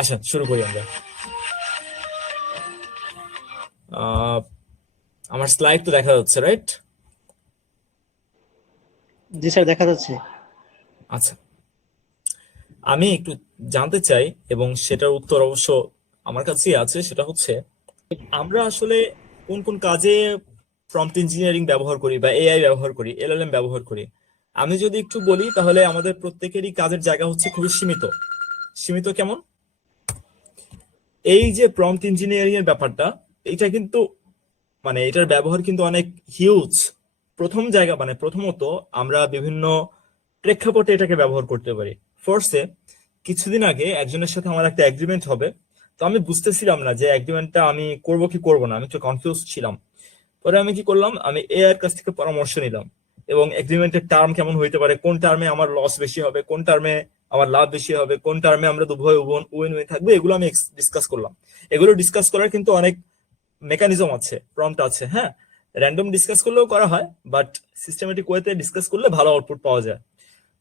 আসেন শুরু করি আমরা। আহ, আমার স্লাইড তো দেখা যাচ্ছে, রাইট? জি স্যার, দেখা যাচ্ছে। আচ্ছা, আমি একটু জানতে চাই এবং সেটার উত্তর অবশ্য আমার কাছেই আছে। সেটা হচ্ছে, আমরা আসলে কোন কোন কাজে প্রম্পট ইঞ্জিনিয়ারিং ব্যবহার করি বা এআই ব্যবহার করি, এলএলএম ব্যবহার করি। আমি যদি একটু বলি তাহলে আমাদের প্রত্যেকেরই কাজের জায়গা হচ্ছে খুবই সীমিত। সীমিত কেমন? এই যে প্রম্পট ইঞ্জিনিয়ারিং এর ব্যাপারটা, এটা কিন্তু মানে এটার ব্যবহার কিন্তু অনেক হিউজ। প্রথম জায়গা মানে প্রথমত আমরা বিভিন্ন প্রেক্ষাপটে এটাকে ব্যবহার করতে পারি। ফার্স্টে, কিছুদিন আগে একজনের সাথে আমার একটা এগ্রিমেন্ট হবে। তো আমি বুঝতেছিলাম না যে এগ্রিমেন্টটা আমি করব কি করব না, আমি একটু কনফিউজ ছিলাম। পরে আমি কি করলাম, আমি এআই এর কাছ থেকে পরামর্শ নিলাম এবং এগ্রিমেন্টের টার্ম কেমন হইতে পারে, কোন টার্মে আমার লস বেশি হবে, কোন টার্মে আমার লাভ বেশি হবে, কোন টার্মে আমরা উভয় উইন উইন থাকবে, এগুলো আমি ডিসকাস করলাম। এগুলো ডিসকাস করার কিন্তু অনেক মেকানিজম আছে, প্রম্পট আছে, হ্যাঁ। র্যান্ডম ডিসকাস করলেও করা হয়, বাট সিস্টেমেটিক ওয়েতে ডিসকাস করলে ভালো আউটপুট পাওয়া যায়।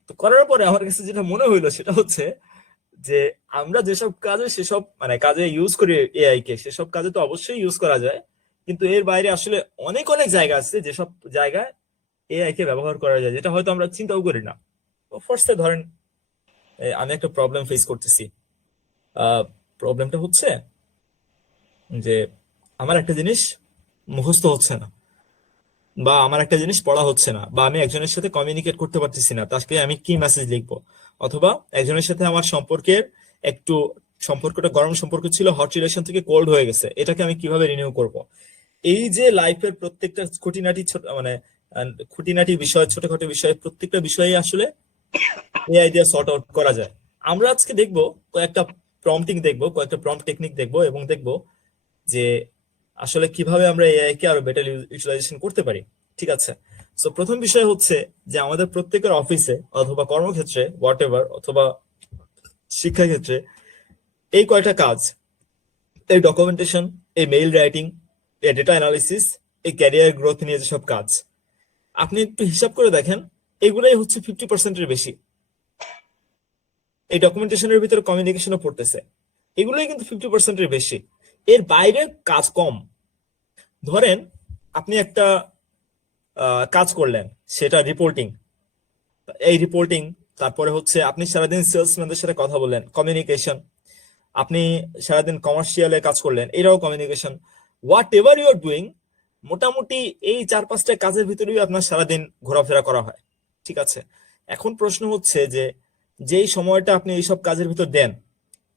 তো করার পরে আমার কাছে যেটা মনে হইলো সেটা হচ্ছে যে আমরা যেসব কাজে সেসব মানে কাজে ইউজ করি এআই কে, সেসব কাজে তো অবশ্যই ইউজ করা যায়, কিন্তু এর বাইরে আসলে অনেক অনেক জায়গা আছে যেসব জায়গায় এআই কে ব্যবহার করা যায়, যেটা হয়তো আমরা চিন্তাও করি না। ফার্স্টে ধরেন, আমি একটা প্রবলেম ফেস করতেছি। প্রবলেমটা হচ্ছে যে আমার একটা জিনিস মুখস্থ হচ্ছে না, বা আমার একটা জিনিস পড়া হচ্ছে না, বা আমি একজনের সাথে কমিউনিকেট করতে পারতেছি না, তাকে আমি কি মেসেজ লিখবো। অথবা একজনের সাথে আমার সম্পর্কের একটু সম্পর্কটা গরম সম্পর্ক ছিল, হট রিলেশন থেকে কোল্ড হয়ে গেছে, এটাকে আমি কিভাবে রিনিউ করব। এই যে লাইফের প্রত্যেকটা খুঁটিনাটি ছোট মানে খুঁটিনাটি বিষয়, ছোটখাটো বিষয়, প্রত্যেকটা বিষয়ে আসলে এআই দিয়ে সর্ট আউট করা যায়। আমরা আজকে দেখবো কয়েকটা প্রম্পটিং দেখবো, কয়েকটা প্রম্পট টেকনিক দেখবো এবং দেখবো যে আসলে কিভাবে আমরা এআই কে আরো বেটার ইউটিলাইজেশন করতে পারি। ঠিক আছে। সো প্রথম বিষয় হচ্ছে যে আমাদের প্রত্যেকের অফিসে অথবা কর্মক্ষেত্রে হোয়াট এভার, অথবা শিক্ষাক্ষেত্রে এই কয়টা কাজ, এই ডকুমেন্টেশন, এই মেইল রাইটিং, এই ডেটা অ্যানালিসিস, এই ক্যারিয়ার গ্রোথ নিয়ে যেসব কাজ, আপনি একটু হিসাব করে দেখেন, এগুলাই হচ্ছে 50%-এর বেশি। এই ডকুমেন্টেশনের ভিতরে কমিউনিকেশনও পড়তেছে, এগুলোই কিন্তু 50%-এর বেশি। এর বাইরে কাজ কম। ধরেন আপনি একটা কাজ করলেন, সেটা রিপোর্টিং। এই রিপোর্টিং, তারপরে হচ্ছে আপনি সারাদিন সেলসম্যানদের সাথে কথা বললেন, কমিউনিকেশন। আপনি সারাদিন কমার্শিয়ালে কাজ করলেন, এটাও communication. Whatever you are doing, মোটামুটি এই 4-5টা কাজের ভিতরেই আপনার সারাদিন ঘোরাফেরা করা হয়। ঠিক আছে। এখন প্রশ্ন হচ্ছে যে যেই সময়টা আপনি এইসব কাজের ভিতর দেন,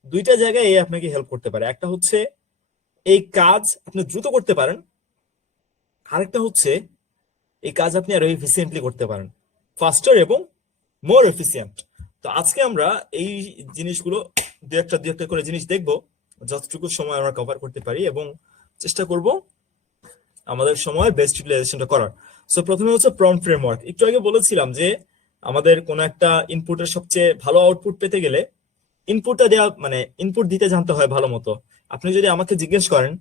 দুইটা জায়গায় এই আপনাকে হেল্প করতে পারে। একটা হচ্ছে এই কাজ আপনি দ্রুত করতে পারেন, আরেকটা হচ্ছে এই কাজ আপনি আরো এফিসিয়েন্টলি করতে পারেন, ফাস্টার এবং মোর এফিসিয়েন্ট। তো আজকে আমরা এই জিনিসগুলো দু একটা করে জিনিস দেখব, যতটুকু সময় আমরা কভার করতে পারি, এবং চেষ্টা করব আমাদের সময়ের বেস্ট ইউটিলাইজেশনটা করার। সো প্রথমে হচ্ছে প্রম্পট ফ্রেমওয়ার্ক। একটু আগে বলেছিলাম যে আমাদের কোনো একটা ইনপুটের সবচেয়ে ভালো আউটপুট পেতে গেলে ইনপুটটা দেওয়া মানে ইনপুট দিতে জানতে হয় ভালো মতো। আপনি যদি আমাকে জিজ্ঞেস করেন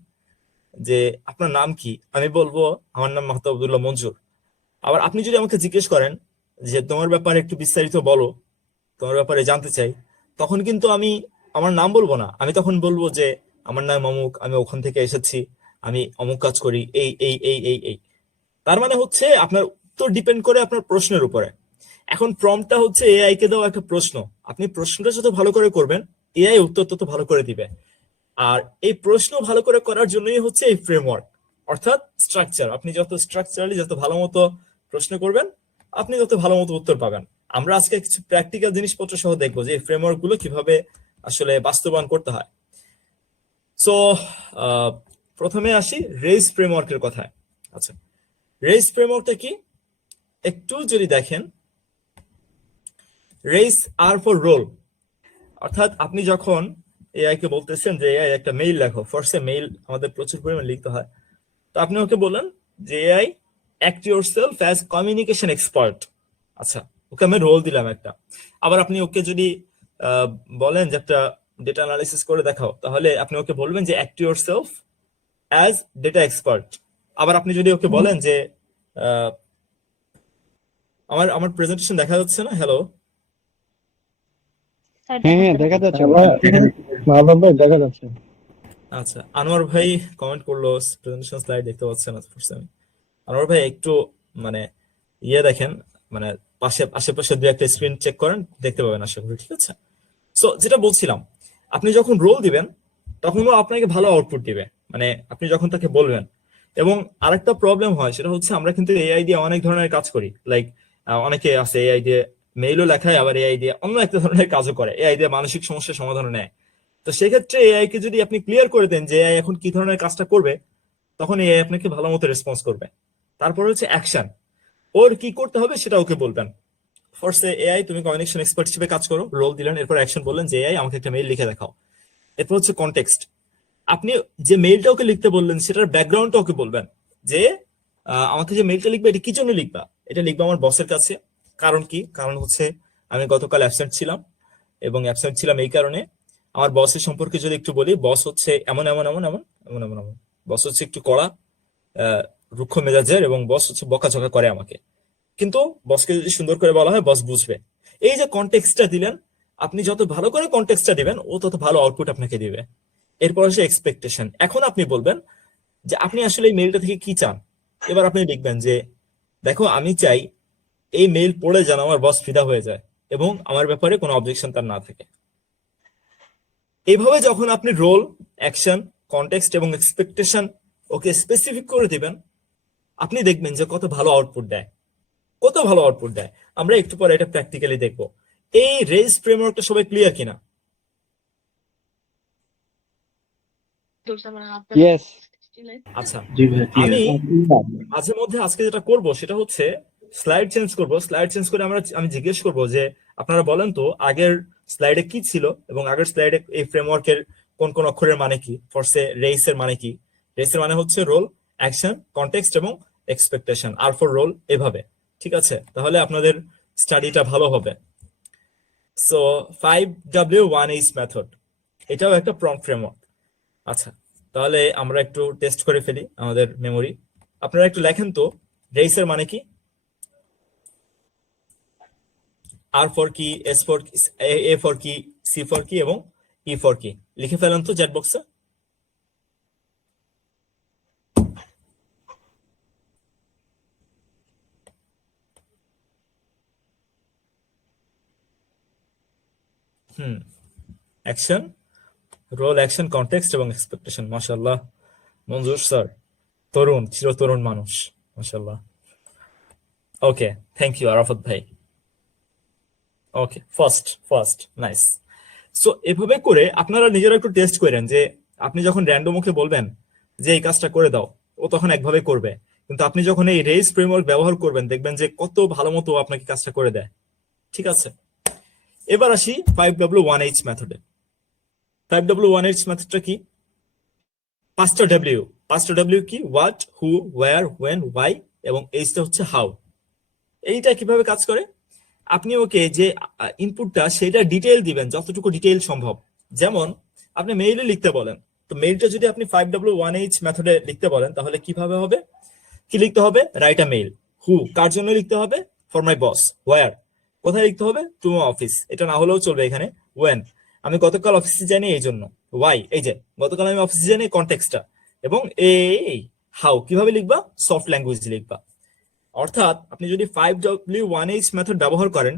যে আপনার নাম কি, আমি বলবো আমার নাম মাহতাব আব্দুল্লাহ মঞ্জুর। আবার আপনি যদি আমাকে জিজ্ঞেস করেন যে তোমার ব্যাপারে একটু বিস্তারিত বলো, তোমার ব্যাপারে জানতে চাই, তখন কিন্তু আমি আমার নাম বলবো না, আমি তখন বলবো যে আমার নাম অমুক, আমি ওখান থেকে এসেছি, আমি অমুক কাজ করি, এই এই এই এই এই। তার মানে হচ্ছে আপনার উত্তর ডিপেন্ড করে আপনার প্রশ্নের উপরে। এখন প্রম্পটটা হচ্ছে এআই কে দেওয়া একটা প্রশ্ন, আপনি প্রশ্নটা যত ভালো করে করবেন, এআই উত্তর তত ভালো করে দিবে। আর এই প্রশ্ন ভালো করে করার জন্যই হচ্ছে এই ফ্রেমওয়ার্ক, অর্থাৎ স্ট্রাকচার। আপনি যত স্ট্রাকচারালি যত ভালো মতো প্রশ্ন করবেন, আপনি তত ভালো মতো উত্তর পাবেন। আমরা আজকে কিছু প্র্যাকটিক্যাল জিনিসপত্র সহ দেখবো যে এই ফ্রেমওয়ার্ক গুলো কিভাবে আসলে বাস্তবায়ন করতে হয়। সো প্রথমে আসি রেইস ফ্রেমওয়ার্কের কথায়। আচ্ছা, রেইস ফ্রেমওয়ার্কটা কি একটু যদি দেখেন, রেইস আর ফর রোল। অর্থাৎ আপনি যখন এআই কে বলতেছেন যে এআই একটা মেইল লেখো, ফার্স্টে মেইল আমাদের প্রচুর পরিমাণে লিখতে হয়। তো আপনি ওকে বলেন যে AI act your self as communication expert. আচ্ছা, ওকে আমি রোল দিলাম একটা। আবার আপনি ওকে যদি আহ, বলেন যে একটা ডেটা অ্যানালিসিস করে দেখাও, তাহলে আপনি ওকে বলবেন যে act your self as data expert. আবার আপনি যদি ওকে বলেন যে আহ, আমার আমার প্রেজেন্টেশন দেখা যাচ্ছে না, হ্যালো। হ্যাঁ হ্যাঁ, দেখা যাচ্ছে। মাহবুব ভাই দেখা যাচ্ছে। আচ্ছা, আনোয়ার ভাই কমেন্ট করলো প্রেজেন্টেশন স্লাইড দেখতে পাচ্ছেন না first আমি। আনোয়ার ভাই একটু মানে দেখেন, মানে আশেপাশে দু একটা স্ক্রিন চেক করেন, দেখতে পাবেন আশা করি, ঠিক আছে? সো যেটা বলছিলাম, আপনি যখন রোল দিবেন তখন ও আপনাকে ভালো আউটপুট দিবে, মানে আপনি যখন তাকে বলবেন। এবং আরেকটা প্রবলেম হয়, সেটা হচ্ছে আমরা কিন্তু এআই দিয়ে অনেক ধরনের কাজ করি, লাইক অনেকে আছে এআই দিয়ে মেইলও লেখায়, আবার এআই দিয়ে অন্য একটা ধরনের কাজও করে, এআই দিয়ে মানসিক সমস্যার সমাধান নেয়। তো সেক্ষেত্রে এআই কে যদি আপনি ক্লিয়ার করে দেন যে এআই এখন কি ধরনের কাজটা করবে, তখন এআই আপনাকে ভালো মতো রেসপন্স করবে। তারপর হচ্ছে অ্যাকশন, ওর কি করতে হবে সেটা ওকে বলবেন। ফার্স্টে এআই তুমি কমিউনিকেশন এক্সপার্ট হিসেবে কাজ করো, রোল দিলেন, এরপর অ্যাকশন বললেন যে এআই আমাকে একটা মেইল লিখে দেখাও। এরপর হচ্ছে কনটেক্সট, আপনি যে মেইলটা ওকে লিখতে বললেন সেটার ব্যাকগ্রাউন্ডটা ওকে বলবেন, যে আমাকে যে মেইলটা লিখবে এটা কি জন্য লিখবা, এটা লিখবা আমার বসের কাছে। কারণ কি? কারণ হচ্ছে আমি গতকাল অ্যাবসেন্ট ছিলাম, এবং অ্যাবসেন্ট ছিলাম এই কারণে। আমার বসের সম্পর্কে যদি একটু বলি, বস হচ্ছে এমন এমন এমন এমন এমন এমন এমন, বস হচ্ছে একটু কড়া, আহ, রুক্ষ মেজাজের, এবং বস হচ্ছে বকাঝকা করে আমাকে। কিন্তু বসকে যদি সুন্দর করে বলা হয় বস বুঝবে। এই যে কনটেক্সটটা দিলেন, আপনি যত ভালো করে কনটেক্সটটা দিবেন ও তত ভালো আউটপুট আপনাকে দিবে। এরপর আসে এক্সপেকটেশন। এখন আপনি বলবেন যে আপনি আসলে এই মেইলটা থেকে কি চান। এবার আপনি লিখবেন যে দেখো, আমি চাই এই মেইল পড়ে যেন আমার বস ফিদা হয়ে যায় এবং আমার ব্যাপারে কোনো অবজেকশন তার না থাকে। এইভাবে যখন আপনি রোল, অ্যাকশন, কনটেক্সট এবং এক্সপেকটেশন ওকে স্পেসিফিক করে দিবেন, আপনি দেখবেন যে কত ভালো আউটপুট দেয়, কত ভালো আউটপুট দেয়। আমরা একটু পরে এটা প্র্যাকটিক্যালি দেখবো। এই রেজ ফ্রেমওয়ার্কটা সবাই ক্লিয়ার কিনা? ইয়েস। আচ্ছা, জি ভাই ক্লিয়ার। আমি মাঝে মধ্যে আজকে যেটা করব সেটা হচ্ছে স্লাইড চেঞ্জ করব। স্লাইড চেঞ্জ করে আমি জিজ্ঞেস করব যে আপনারা বলেন তো আগের স্লাইডে কি ছিল, এবং আগের স্লাইডে এই ফ্রেমওয়ার্কের কোন কোন অক্ষরের মানে কি। ফরসে রেইসের মানে কি? রেইসের মানে হচ্ছে রোল, অ্যাকশন, কনটেক্সট এবং এক্সপেকটেশন। আর ফর রোল, এভাবে। ঠিক আছে, তাহলে আপনাদের স্টাডিটা ভালো হবে। সো 5W1H মেথড, এটাও একটা প্রম্পট ফ্রেমওয়ার্ক। আচ্ছা, তাহলে আমরা একটু টেস্ট করে ফেলি আমাদের মেমোরি। আপনারা একটু লেখেন তো রেইসের মানে কি। আর ফর কি, এস ফর কি, এ ফর কি, সি ফর কি এবং ই ফর কি, লিখে ফেলেন তো চ্যাট বক্সে। অ্যাকশন, রোল, অ্যাকশন, কনটেক্সট এবং এক্সপেকটেশন। মাশাআল্লাহ মঞ্জুর স্যার, তরুণ, চিরতরুণ মানুষ, মাশাআল্লাহ। ওকে, থ্যাংক ইউ আরাফাত ভাই। ওকে, ফার্স্ট নাইস। সো এভাবে করে আপনারা নিজেরা একটু টেস্ট করেন যে আপনি যখন র্যান্ডম ওকে বলবেন যে এই কাজটা করে দাও, ও তখন একভাবে করবে। কিন্তু আপনি যখন এই রেইস ফ্রেমওয়ার্ক ব্যবহার করবেন, দেখবেন যে কত ভালো মতো আপনাকে কাজটা করে দেয়। ঠিক আছে, এবার আসি 5W1H মেথডে। 5W1H মেথডটা কি? পাঁচটা ডব্লিউ। পাঁচটা ডব্লিউ কি? What, who, where, when, why, এবং এইচটা হচ্ছে হাউ। এইটা কিভাবে কাজ করে? আপনি ওকে যে ইনপুটটা সেটা ডিটেইল দিবেন, যতটুকু ডিটেইল সম্ভব। যেমন আপনি মেইলে লিখতে বলেন, তো মেইলটা যদি আপনি 5W1H মেথডে লিখতে বলেন, তাহলে কিভাবে হবে? কি লিখতে হবে? Right a mail. হু, কার জন্য লিখতে হবে? For my boss. ওয়্যার, কোথায় লিখতে হবে? টু মাই অফিস, এটা না হলেও চলবে এখানে। ওয়েন, আমি গতকাল অফিসে যাইনি এই জন্য। ওয়াই, এই যে গতকাল আমি অফিসে যাইনি, কনটেক্সটটা। এবং এই হাউ কিভাবে লিখবা? সফট ল্যাঙ্গুয়েজ লিখবা। অর্থাৎ আপনি যদি 5W1H মেথড ব্যবহার করেন,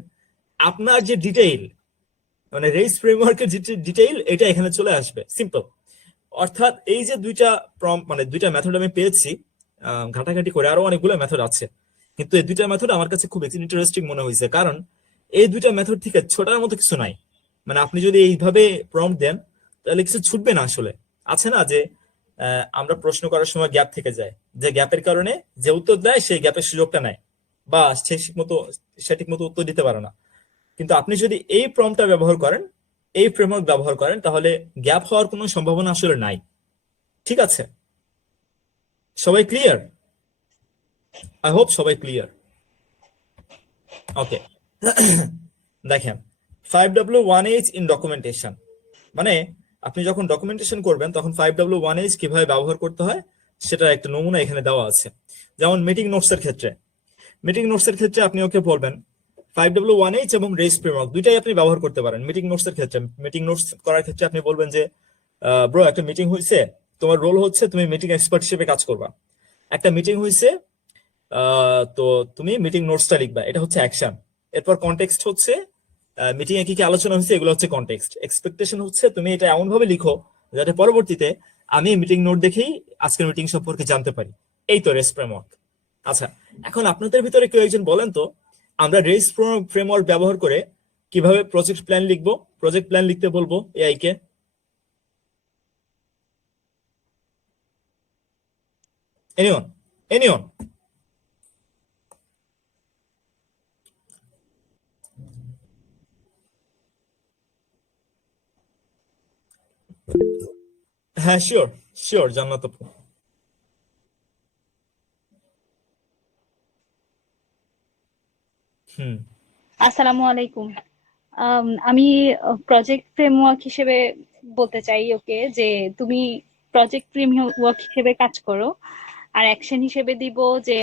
আপনার যে ডিটেইল, মানে রেইস ফ্রেমওয়ার্কের যে ডিটেইল, এটা এখানে চলে আসবে। সিম্পল। অর্থাৎ এই যে দুইটা মানে দুইটা মেথড আমি পেয়েছি, ঘাটাঘাটি করে আরো অনেকগুলো মেথড আছে, কিন্তু এই দুইটা মেথড আমার কাছে খুব ইন্টারেস্টিং মনে হয়েছে, কারণ এই দুইটা মেথড থেকে ছোটার মতো কিছু নাই। মানে আপনি যদি এইভাবে প্রম্পট দেন তাহলে কিছু ছুটবে না আসলে। আছে না যে আমরা প্রশ্ন করার সময় গ্যাপ থেকে যায়, যে গ্যাপের কারণে যে উত্তর দেয় সেই গ্যাপের সুযোগটা নেয়, বা সঠিক মতো উত্তর দিতে পারে না। কিন্তু আপনি যদি এই প্রম্পটটা ব্যবহার করেন, এই ফ্রেমওয়ার্ক ব্যবহার করেন, তাহলে গ্যাপ হওয়ার কোনো সম্ভাবনা আসলে নাই। ঠিক আছে, সবাই ক্লিয়ার? আই হোপ সবাই ক্লিয়ার। ওকে, দেখেন 5W1H ইন ডকুমেন্টেশন, মানে আপনি যখন ডকুমেন্টেশন করবেন তখন 5W1H কিভাবে ব্যবহার করতে হয় সেটা একটা নমুনা এখানে দেওয়া আছে। যেমন মিটিং নোটস এর ক্ষেত্রে আপনি ওকে বলবেন 5W1H এবং রেস ফ্রেমওয়ার্ক দুইটাই আপনি ব্যবহার করতে পারেন মিটিং নোটস এর ক্ষেত্রে। মিটিং নোটস করার ক্ষেত্রে আপনি বলবেন যে ব্রো একটা মিটিং হয়েছে, তোমার রোল হচ্ছে তুমি মিটিং এক্সপার্ট হিসেবে কাজ করবা। একটা মিটিং হয়েছে, তো তুমি মিটিং নোটসটা লিখবা, এটা হচ্ছে অ্যাকশন। এরপর কনটেক্সট হচ্ছে মিটিং এ কি কি আলোচনা হয়েছে, এগুলো হচ্ছে কনটেক্সট। এক্সপেকটেশন হচ্ছে তুমি এটা এমন ভাবে লিখো যাতে পরবর্তীতে আমি মিটিং নোট দেখেই আজকের মিটিং সম্পর্কে জানতে পারি। এই তো রেস ফ্রেমওয়ার্ক। আচ্ছা, এখন আপনাদের ভিতরে কেউ একজন বলেন তো, আমরা রেস ফ্রেমওয়ার্ক ব্যবহার করে কিভাবে প্রজেক্ট প্ল্যান লিখবো? প্রজেক্ট প্ল্যান লিখতে বলবো এআই কে। এনিওন? এনিওন? হ্যাঁ, শিওর, শিওর জান্নাত আপু। হুম। আসসালামু আলাইকুম। আমি প্রজেক্ট ফ্রেমওয়ার্ক হিসেবে বলতে চাই ওকে যে তুমি প্রজেক্ট ফ্রেমওয়ার্ক হিসেবে কাজ করো, আর অ্যাকশন হিসেবে দিব যে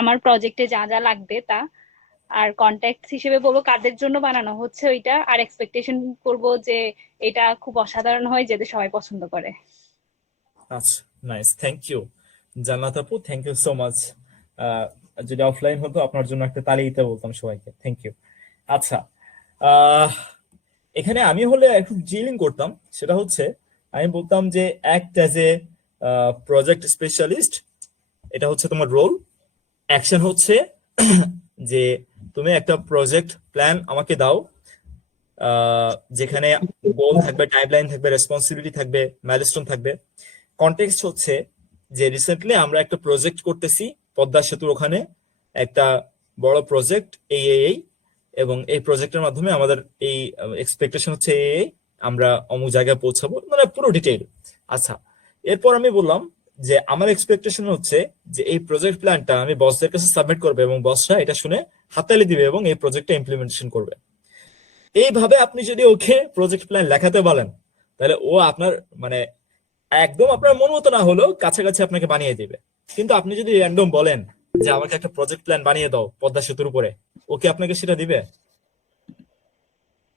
আমার প্রজেক্টে যা যা লাগবে তা, আর কন্ট্যাক্ট হিসেবে বলবো কাদের জন্য বানানো হচ্ছে ওইটা, আর এক্সপেকটেশন করব যে এটা খুব অসাধারণ হয় যাতে সবাই পছন্দ করে। আচ্ছা, নাইস, থ্যাংক ইউ জান্নাত আপু, থ্যাংক ইউ সো মাচ। যদি অফলাইন হতো আপনার জন্য একটা তালি দিতে বলতাম সবাইকে, থ্যাংক ইউ। আচ্ছা, আহ, এখানে আমি হলে একটু ডিলিং করতাম, সেটা হচ্ছে আমি বলতাম যে অ্যাক্ট অ্যাজ এ প্রজেক্ট স্পেশালিস্ট, এটা হচ্ছে তোমার রোল। অ্যাকশন হচ্ছে যে তুমি একটা প্রজেক্ট প্ল্যান আমাকে দাও, যেখানে গোল থাকবে, টাইমলাইন থাকবে, রেসপন্সিবিলিটি থাকবে, মাইলস্টোন থাকবে। কনটেক্সট হচ্ছে যে রিসেন্টলি আমরা একটা প্রজেক্ট করতেছি পদ্মা সেতুর ওখানে, একটা বড় প্রজেক্ট এই, এবং এই প্রজেক্টের মাধ্যমে আমাদের এই এক্সপেকটেশন হচ্ছে এই আমরা অমুক জায়গায় পৌঁছাবো, মানে পুরো ডিটেইল। আচ্ছা, এরপর আমি বললাম যে আমার এক্সপেকটেশন হচ্ছে যে এই প্রজেক্ট প্ল্যানটা আমি বসদের কাছে সাবমিট করবে এবং বসরা এটা শুনে হাততালি দিবে এবং এই প্রজেক্টটা ইমপ্লিমেন্টেশন করবে। এইভাবে আপনি যদি ওকে প্রজেক্ট প্ল্যান লেখাতে বলেন, তাহলে ও আপনার মানে একদম আপনার মন মতো না হলেও কাছাকাছি আপনাকে বানিয়ে দিবে। কিন্তু আপনি যদি র্যান্ডম বলেন যে আমাকে একটা প্রজেক্ট প্ল্যান বানিয়ে দাও পদ্মা সেতুর উপরে, ওকে আপনাকে সেটা দিবে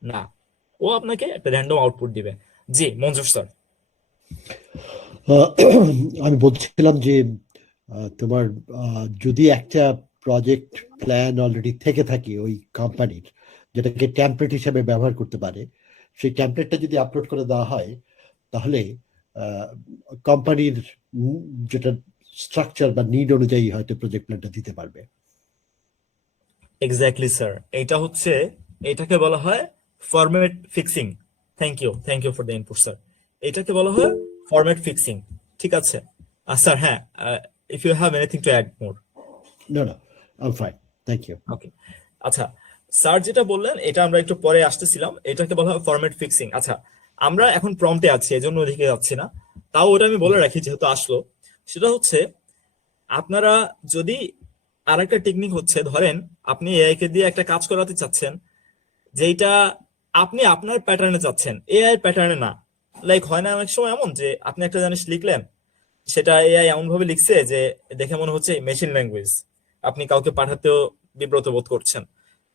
না, ও আপনাকে একটা র্যান্ডম আউটপুট দিবে। জি মঞ্জুর স্যার। আহ, আমি বলছিলাম যে তোমার যদি একটা প্রজেক্ট প্ল্যান অলরেডি থেকে থাকে ওই কোম্পানির, যেটাকে টেমপ্লেট হিসেবে ব্যবহার করতে পারে, সেই টেমপ্লেটটা যদি আপলোড করে দেওয়া হয়, তাহলে কোম্পানির যেটা স্ট্রাকচার বা নিড অনুযায়ী হয়তো প্রজেক্ট প্ল্যানটা দিতে পারবে। এক্স্যাক্টলি স্যার, এটা হচ্ছে, এটাকে বলা হয় format fixing. Thank you for the input sir. এটাকে বলা হয় ফরম্যাট ফিক্সিং। ঠিক আছে স্যার। হ্যাঁ, if you have anything to add more. না না, I fine, thank you. Okay. আচ্ছা, স্যার যেটা বললেন এটা আমরা একটু পরে আসতেছিলাম, এটাকে বলা হয় ফরম্যাট ফিক্সিং। আচ্ছা, আমরা এখন প্রম্পটে আছি এজন্য ওদিকে যাচ্ছি না, তাও ওটা আমি বলে রাখি যেহেতু আসলো। সেটা হচ্ছে আপনারা যদি, আরেকটা টেকনিক হচ্ছে, ধরেন আপনি এআই কে দিয়ে একটা কাজ করাতে চাচ্ছেন যেটা আপনি আপনার প্যাটার্নে চাচ্ছেন, এআই প্যাটার্নে না। লাইক হয় না অনেক সময় এমন যে আপনি একটা জিনিস লিখলেন, সেটা এআই এমন ভাবে লিখছে যে দেখে মনে হচ্ছে মেশিন ল্যাঙ্গুয়েজ, আপনি কাউকে পাঠাতেও বিব্রত বোধ করছেন।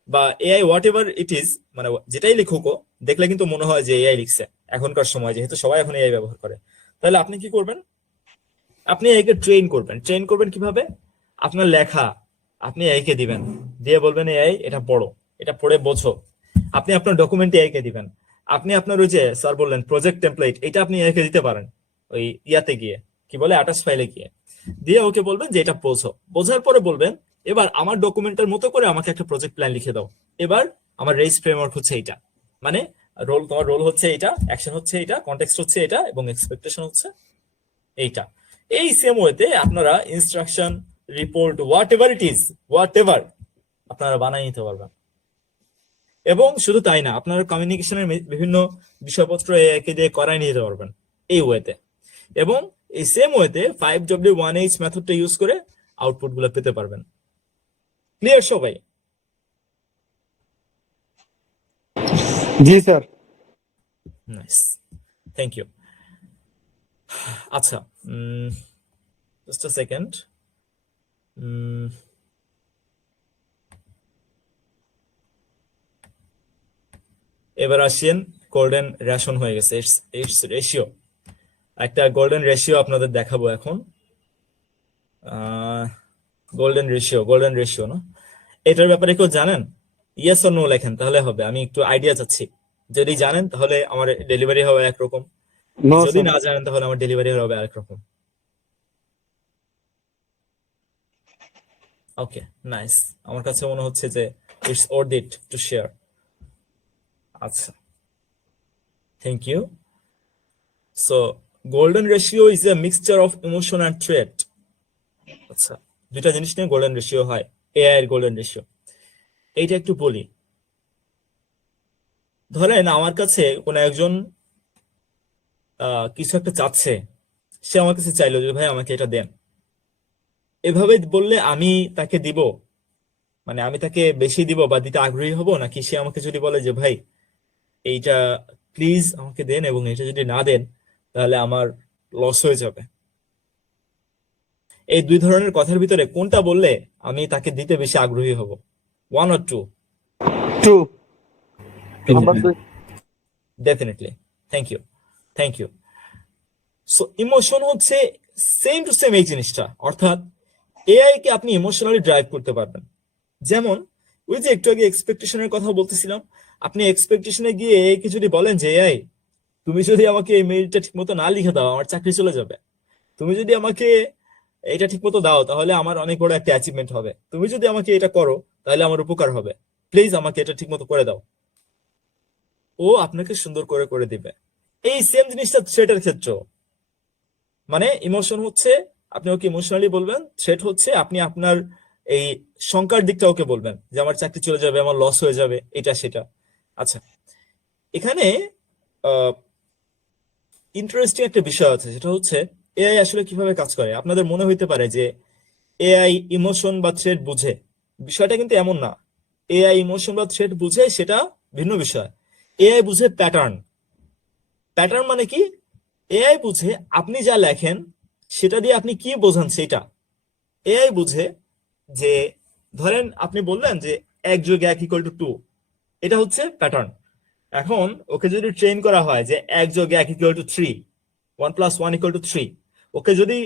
বা AI what ever it is, মানে যেটাই লিখুক দেখলে কিন্তু মনে হয় যে এআই লিখছে। এখনকার সময় যেহেতু সবাই এখন এআই ব্যবহার করে, তাহলে আপনি কি করবেন? আপনি এআই কে ট্রেন করবেন। ট্রেন করবেন কিভাবে? আপনার লেখা আপনি এআই কে দিবেন, দিয়ে বলবেন এআই এটা পড়ো, এটা পড়ে বোঝো। আপনি আপনার ডকুমেন্ট এআই কে দিবেন। আপনি আপনার ওই যে স্যার বললেন প্রজেক্ট টেমপ্লেট, এটা আপনি এআই কে দিতে পারেন ওই ইয়াতে গিয়ে, কি বলে অ্যাটাচ ফাইলে গিয়ে, দিয়ে ওকে বলবেন যে এটা বোঝো। বোঝার পরে বলবেন এবার আমার ডকুমেন্টের মতো করে আমাকে একটা প্রজেক্ট প্ল্যান লিখে দাও। এবার আমার রেস ফ্রেমওয়ার্ক হচ্ছে এইটা, মানে রোল, তোমার রোল হচ্ছে এটা, অ্যাকশন হচ্ছে এটা, কনটেক্সট হচ্ছে এটা, এবং এক্সপেকটেশন হচ্ছে এইটা। এই সেম ওয়েতে আপনারা ইনস্ট্রাকশন, রিপোর্ট, হোয়াট এভার আপনারা বানিয়ে নিতে পারবেন। এবং শুধু তাই না, আপনারা কমিউনিকেশনের বিভিন্ন বিষয়পত্র একে দিয়ে করাই নিতে পারবেন এই ওয়েতে। এবং এই সেম ওয়েতে 5W1H মেথডটা ইউজ করে আউটপুট গুলো পেতে পারবেন। ক্লিয়ার সবাই? জি স্যার। Nice, thank you. আচ্ছা, জাস্ট আ সেকেন্ড। এবার আসেন গোল্ডেন রেশন হয়ে গেছে, ইটস রেশিও। একটা গোল্ডেন রেশিও আপনাদের দেখাবো এখন। গোল্ডেন রেশিও না, এটার ব্যাপারে কেউ জানেন? ইয়েস অর নো লেখেন তাহলে হবে, আমি একটু আইডিয়া চাচ্ছি। যদি জানেন তাহলে আমার ডেলিভারি হবে একরকম, নো যদি স্যার। না জানেন তাহলে আমার ডেলিভারি হবে আরেক রকম। Okay, nice. আমার কাছে মনে হচ্ছে যে it's worth it to share. আচ্ছা, thank you. So golden ratio is a mixture of emotion and trait. আচ্ছা, দুইটা জিনিস নিয়ে গোল্ডেন রেশিও হয়, এআই এর গোল্ডেন রেশিও। এইটা একটু বলি। ধরেন আমার কাছে কোনো একজন কিছু একটা চাচ্ছে, সে আমার কাছে চাইলো যে ভাই আমাকে এটা দেন। এভাবে বললে আমি তাকে দিব, মানে আমি তাকে বেশি দিব বা দিতে আগ্রহী হব, নাকি সে আমাকে যদি বলে যে ভাই এইটা প্লিজ আমাকে দেন এবং এটা যদি না দেন তাহলে আমার লস হয়ে যাবে, এই দুই ধরনের কথার ভিতরে কোনটা বললে আমি তাকে দিতে বেশি আগ্রহী হব? One or two? Two. Number 2। Definitely, thank you. So emotion হচ্ছে সেম টু সেম এই জিনিসটা, অর্থাৎ এআই কে আপনি ইমোশনালি ড্রাইভ করতে পারবেন। যেমন ওই যে একটু আগে এক্সপেকটেশনের কথা বলতেছিলাম, আপনি এক্সপেকটেশনে গিয়ে এআই কে যদি বলেন যে এআই তুমি যদি আমাকে এই মেইলটা ঠিক মতো না লিখে দাও আমার চাকরি চলে যাবে, তুমি যদি আমাকে এটা ঠিক মতো দাও তাহলে আমার অনেক বড় একটা অ্যাচিভমেন্ট হবে, তুমি যদি আমাকে এটা করো তাহলে আমার উপকার হবে, প্লিজ আমাকে এটা ঠিক মতো করে দাও, ও আপনাকে সুন্দর করে করে দিবে। এই সেম জিনিসটা থ্রেটের ক্ষেত্রেও, মানে ইমোশন হচ্ছে আপনি ওকে ইমোশনালি বলবেন, থ্রেট হচ্ছে আপনি আপনার এই শঙ্কার দিকটা ওকে বলবেন যে আমার চাকরি চলে যাবে, আমার লস হয়ে যাবে, এটা সেটা। আচ্ছা, এখানে ইন্টারেস্টিং একটা বিষয় আছে, সেটা হচ্ছে এআই আসলে কিভাবে কাজ করে। আপনাদের মনে হইতে পারে যে এআই ইমোশন বা থ্রেট বুঝে, বিষয়টা কিন্তু এমন না। এআই ইমোশন বা থ্রেট বুঝে সেটা ভিন্ন বিষয়। এআই বুঝে প্যাটার্ন। প্যাটার্ন মানে কি? এআই বুঝে আপনি যা লেখেন সেটা দিয়ে আপনি কি বোঝান সেটা। এআই বুঝে যে ধরেন আপনি বললেন যে 1+1=2, এটা হচ্ছে প্যাটার্ন। এখন ওকে যদি ট্রেন করা হয় যে 1+1=3, 1+1=3, ওকে যদি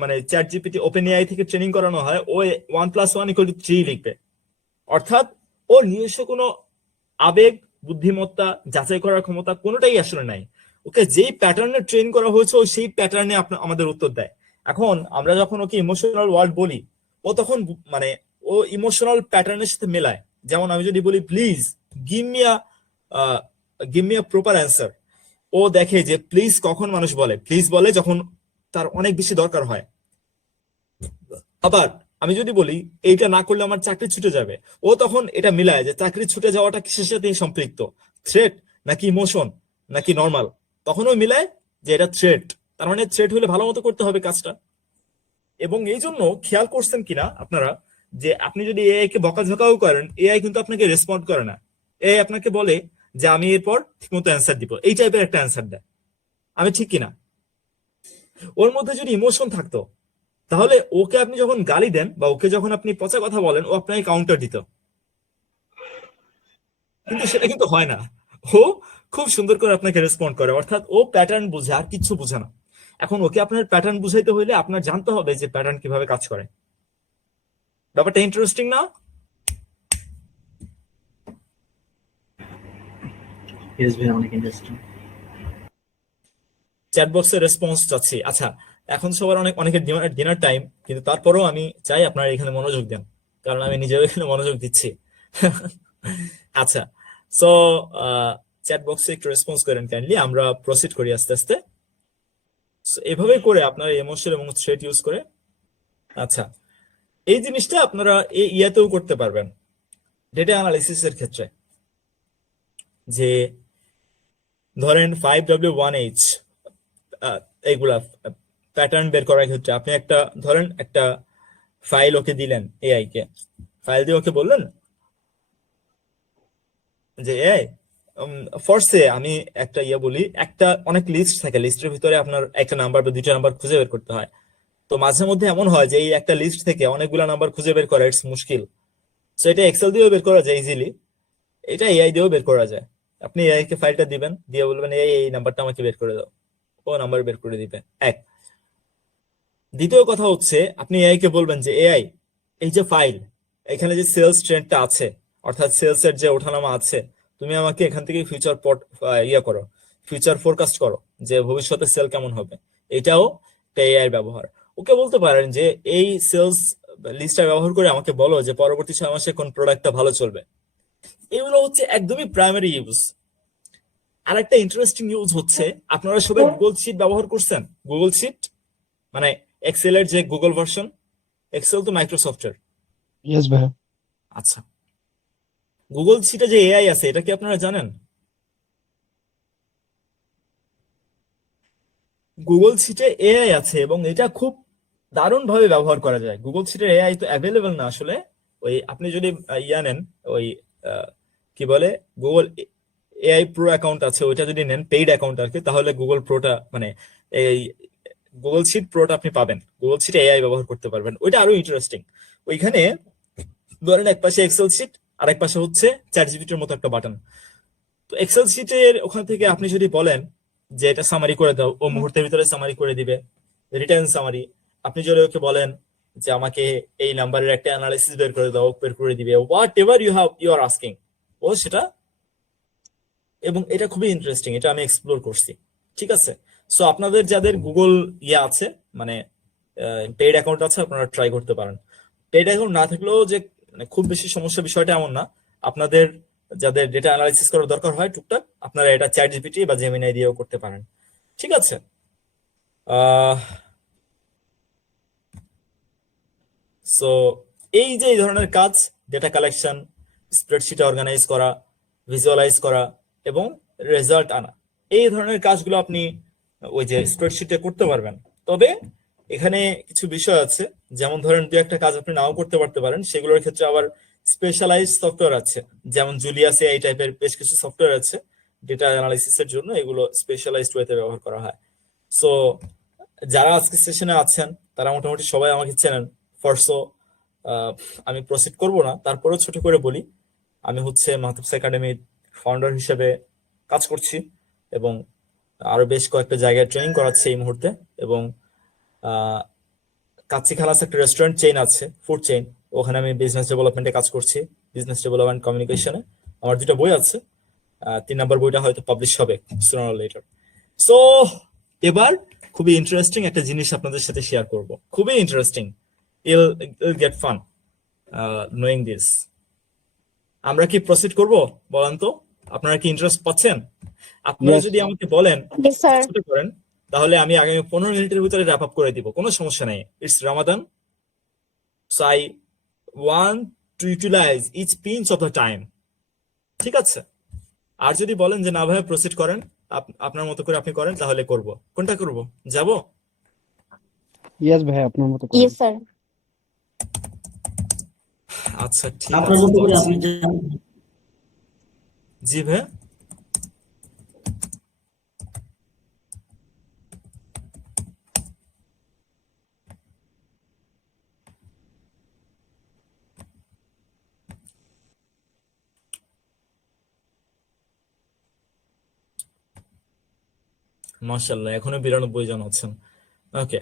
মানে চ্যাট জিপিটি ওপেন এআই থেকে ট্রেনিং করানো হয়, ও 1+1=3 লিখবে। অর্থাৎ ওর নিজস্ব কোনো আবেগ, বুদ্ধিমত্তা, যাচাই করার ক্ষমতা কোনোটাই আসলে নাই। ওকে যেই প্যাটার্নে ট্রেন করা হয়েছে ও সেই প্যাটার্নে আমাদের উত্তর দেয়। এখন আমরা যখন ওকে ইমোশনাল ওয়ার্ড বলি, ও তখন মানে ও ইমোশনাল প্যাটার্নের সাথে মেলায়। যেমন আমি যদি বলি please give me a proper answer, ও দেখে যে প্লিজ কখন মানুষ বলে, প্লিজ বলে যখন তার অনেক বেশি দরকার হয়। আবার আমি যদি বলি এইটা না করলে আমার চাকরি ছুটে যাবে, ও তখন এটা মিলায় যে চাকরি ছুটে যাওয়াটা কিসের সাথে সম্পৃক্ত, থ্রেট নাকি ইমোশন নাকি নর্মাল, তখন ও মিলায় যে এটা থ্রেট, তার মানে থ্রেট হলে ভালো মতো করতে হবে কাজটা। এবং এই জন্য খেয়াল করছেন কিনা আপনারা যে আপনি যদি এআই কে বকাঝকাও করেন, এআই কিন্তু আপনাকে রেসপন্ড করে না। এআই আপনাকে বলে যে আমি এরপর ঠিকমতো অ্যান্সার দিব, এই টাইপের একটা অ্যান্সার দেয়। আমি ঠিক কিনা? ওর মধ্যে যদি ইমোশন থাকতো তাহলে ওকে আপনি যখন গালি দেন বা ওকে যখন আপনি পচা কথা বলেন, ও আপনাকে কাউন্টার দিত। কিন্তু সেটা কিন্তু হয় না, ও খুব সুন্দর করে আপনাকে রেসপন্ড করে, অর্থাৎ ও প্যাটার্ন বুঝে আর কিচ্ছু বুঝে না। এখন ওকে আপনার প্যাটার্ন বুঝাইতে হইলে আপনার জানতে হবে যে প্যাটার্ন কিভাবে কাজ করে। ব্যাপারটা ইন্টারেস্টিং না? ইয়েস ভাই, অনেক ইন্টারেস্টিং। চ্যাট বক্সের রেসপন্স চাচ্ছি। আচ্ছা, এখন সবার অনেকের ডিনার টাইম, কিন্তু তারপরেও আমি চাই আপনারা এখানে মনোযোগ দেন, কারণ আমি নিজেও এখানে মনোযোগ দিচ্ছি। আচ্ছা, সো চ্যাট বক্সে একটু রেসপন্স করেন কাইন্ডলি, আমরা প্রসিড করি আস্তে আস্তে। এভাবে করে আপনারা ইমোশন এবং থ্রেট ইউজ করে। আচ্ছা, এই জিনিসটা আপনারা ইয়াতেও করতে পারবেন ডেটা অ্যানালিসিসের ক্ষেত্রে। যে ধরেন 5W1H এইগুলা প্যাটার্ন বের করার ক্ষেত্রে আপনি ধরেন একটা ফাইল ওকে দিলেন, এআই কে ফাইল দিয়ে ওকে বললেন যে এআই ফরসে আমি একটা বলি, একটা অনেক লিস্ট থাকে, লিস্টের ভিতরে আপনার একটা নাম্বার বা দুইটা নাম্বার খুঁজে বের করতে হয়। তো মাঝে মধ্যে এমন হয় যে এই একটা লিস্ট থেকে অনেকগুলো নাম্বার খুঁজে বের করা ইটস মুশকিল। সো এটা এক্সেল দিয়েও বের করা যায় ইজিলি, এটা এআই দিয়েও বের করা যায়। আপনি এআই কে ফাইলটা দিবেন, দিয়ে বলবেন এই এই নাম্বারটা আমাকে বের করে দাও, ও নাম্বার বের করে দিবে। এক। দ্বিতীয় কথা হচ্ছে আপনি এআই কে বলবেন যে এআই, এই যে ফাইল, এখানে যে সেলস ট্রেন্ডটা আছে, অর্থাৎ সেলস এর যে ওঠানামা আছে, তুমি আমাকে এখান থেকে ফিউচার করো, ফিউচার ফোরকাস্ট করো যে ভবিষ্যতে সেল কেমন হবে। এটাও একটা এআই ব্যবহার। ওকে বলতে পারেন যে এই সেলস লিস্টটা ব্যবহার করে আমাকে বলো যে পরবর্তী 6 মাসে কোন প্রোডাক্টটা ভালো চলবে। এগুলো হচ্ছে একদমই প্রাইমারি ইউজ। আর একটা ইন্টারেস্টিং ইউজ হচ্ছে, আপনারা সবাই গুগল শিট ব্যবহার করছেন? গুগল শিট মানে এক্সেল এর যে গুগল ভার্সন। এক্সেল তো মাইক্রোসফটের। Yes, ভাইয়া। আচ্ছা, গুগল শিটে যে এআই আছে এটা কি আপনারা জানেন? গুগল শিটে এআই আছে এবং এটা খুব দারুণ ভাবে ব্যবহার করা যায়। গুগল শিটের এআই তো অ্যাভেলেবেল না আসলে। ওই আপনি যদি ইয়া নেন, ওই কি বলে, গুগল এআই প্রো অ্যাকাউন্ট আছে, ওইটা যদি নেন পেইড অ্যাকাউন্ট আর কি, তাহলে গুগল প্রোটা মানে এই গুগল শিট প্রোটা আপনি পাবেন। গুগল শিটে এআই ব্যবহার করতে পারবেন, ওইটা আরো ইন্টারেস্টিং। ওইখানে ধরেন এক পাশে এক্সেল শিট আর এক পাশে হচ্ছে চ্যাট জিপিটির মতো একটা বাটন। তো এক্সেল শিটের ওখান থেকে আপনি যদি বলেন যে এটা সামারি করে দাও, ও মুহূর্তের ভিতরে সামারি করে দিবে, রিটার্ন সামারি। আপনি যদি ওকে বলেন যে আমাকে এই নাম্বারের একটা অ্যানালাইসিস বের করে দাও, বের করে দিবে, whatever you are asking, ও সেটা। এবং এটা খুবই ইন্টারেস্টিং, এটা আমি এক্সপ্লোর করছি। ঠিক আছে, সো আপনাদের যাদের গুগল ইয়ে আছে, মানে পেইড অ্যাকাউন্ট আছে, আপনারা ট্রাই করতে পারেন। পেইড অ্যাকাউন্ট না থাকলেও যে মানে খুব বেশি সমস্যা বিষয়টা এমন না। আপনাদের যাদের ডেটা অ্যানালাইসিস করার দরকার হয় টুকটাক, আপনারা এটা চ্যাট জিপিটি বা জেমিনাই দিয়েও করতে পারেন। ঠিক আছে। সো এই যে এই ধরনের কাজ, ডেটা কালেকশন, স্প্রেডশিটে অর্গানাইজ করা, ভিজুয়ালাইজ করা এবং রেজাল্ট আনা, এই ধরনের কাজগুলো আপনি ওই যে স্প্রেডশিটে করতে পারবেন। তবে এখানে কিছু বিষয় আছে, যেমন ধরেন দু একটা কাজ আপনি নাও করতে পারতে পারেন, সেগুলোর ক্ষেত্রে আবার স্পেশালাইজ সফটওয়্যার আছে, যেমন জুলিয়াসে এই টাইপের বেশ কিছু সফটওয়্যার আছে ডেটা অ্যানালাইসিসের জন্য, এগুলো স্পেশালাইজড ওয়েতে ব্যবহার করা হয়। সো যারা আজকে সেশনে আছেন তারা মোটামুটি সবাই আমাকে চেনেন। ফরসো আমি প্রসিড করব না, তারপরেও ছোট করে বলি, আমি হচ্ছে মাহতাবস একাডেমির ফাউন্ডার হিসেবে কাজ করছি এবং আরো বেশ কয়েকটা জায়গায় ট্রেনিং করাচ্ছি এই মুহূর্তে। এবং কাচ্চি খালাস একটা রেস্টুরেন্ট চেইন আছে, ফুড চেইন, ওখানে আমি বিজনেস ডেভেলপমেন্টে কাজ করছি, বিজনেস ডেভেলপমেন্ট কমিউনিকেশনে। আমার 2টা বই আছে, 3 নম্বর বইটা হয়তো পাবলিশ হবে সুনার লেটার। সো এবার খুবই ইন্টারেস্টিং একটা জিনিস আপনাদের সাথে শেয়ার করব, খুবই interesting, I'll get fun knowing this. আমরা কি প্রসিড করব বলেন তো? আপনারা কি ইন্টারেস্ট পাচ্ছেন? আপনারা Yes. যদি আমাকে বলেন Yes, sir. ছোট করেন, তাহলে আমি আগামী 15 মিনিটের ভিতরে র্যাপ আপ করে দিব, কোনো সমস্যা নেই। It's Ramadan, so I want to utilize each pinch of the time. ঠিক আছে। আর যদি বলেন যে না ভাই প্রসিড করেন, আপনার মতো করে আপনি করেন, তাহলে করব। কোনটা করব? যাব? Yes, ভাইয়া, আপনার মতো করে। Yes, sir. আচ্ছা ঠিক আপনার আছে। মতো করে আপনি যান। জি ভাই। মাশাআল্লাহ, এখনো 92 জন আছেন। ওকে,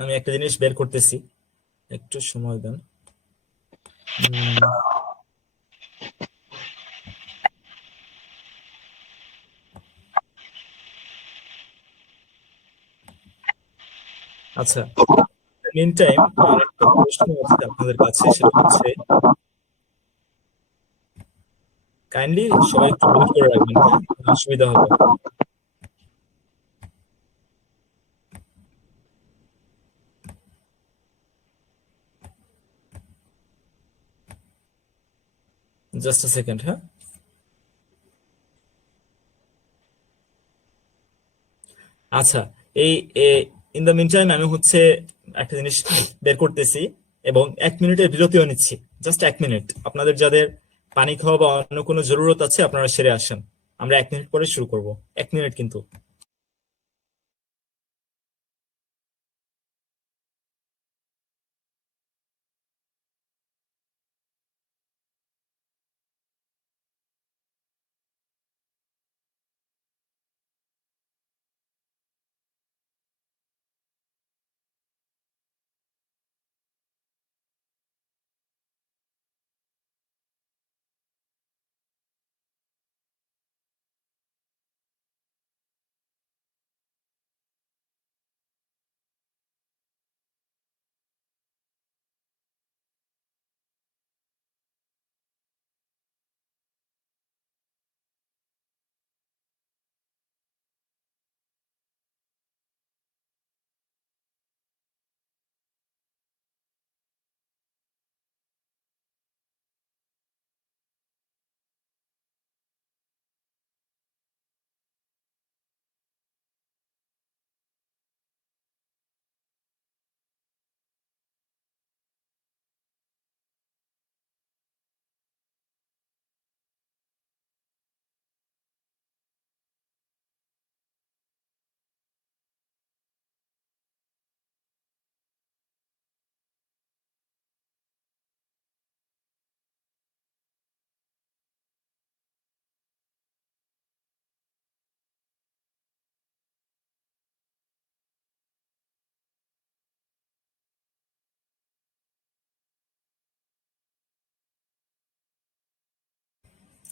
আমি একটা জিনিস বের করতেছি, একটু সময় দেন। আচ্ছা, মিন টাইম আর একটা প্রশ্ন আছে আপনাদের কাছে, সেটা হচ্ছে কাইন্ডলি সবাই একটু মিউট করে রাখবেন, হ্যাঁ? অসুবিধা হবে। জাস্ট আ সেকেন্ড, হ্যাঁ। আচ্ছা, এই ইন দ্য মিন টাইম আমি হচ্ছে একটা জিনিস বের করতেছি এবং 1 মিনিটের বিরতিও নিচ্ছি, জাস্ট 1 মিনিট। আপনাদের যাদের পানি খাওয়া বা অন্য কোনো জরুরত আছে আপনারা সেরে আসেন, আমরা 1 মিনিট পরে শুরু করব। 1 মিনিট কিন্তু।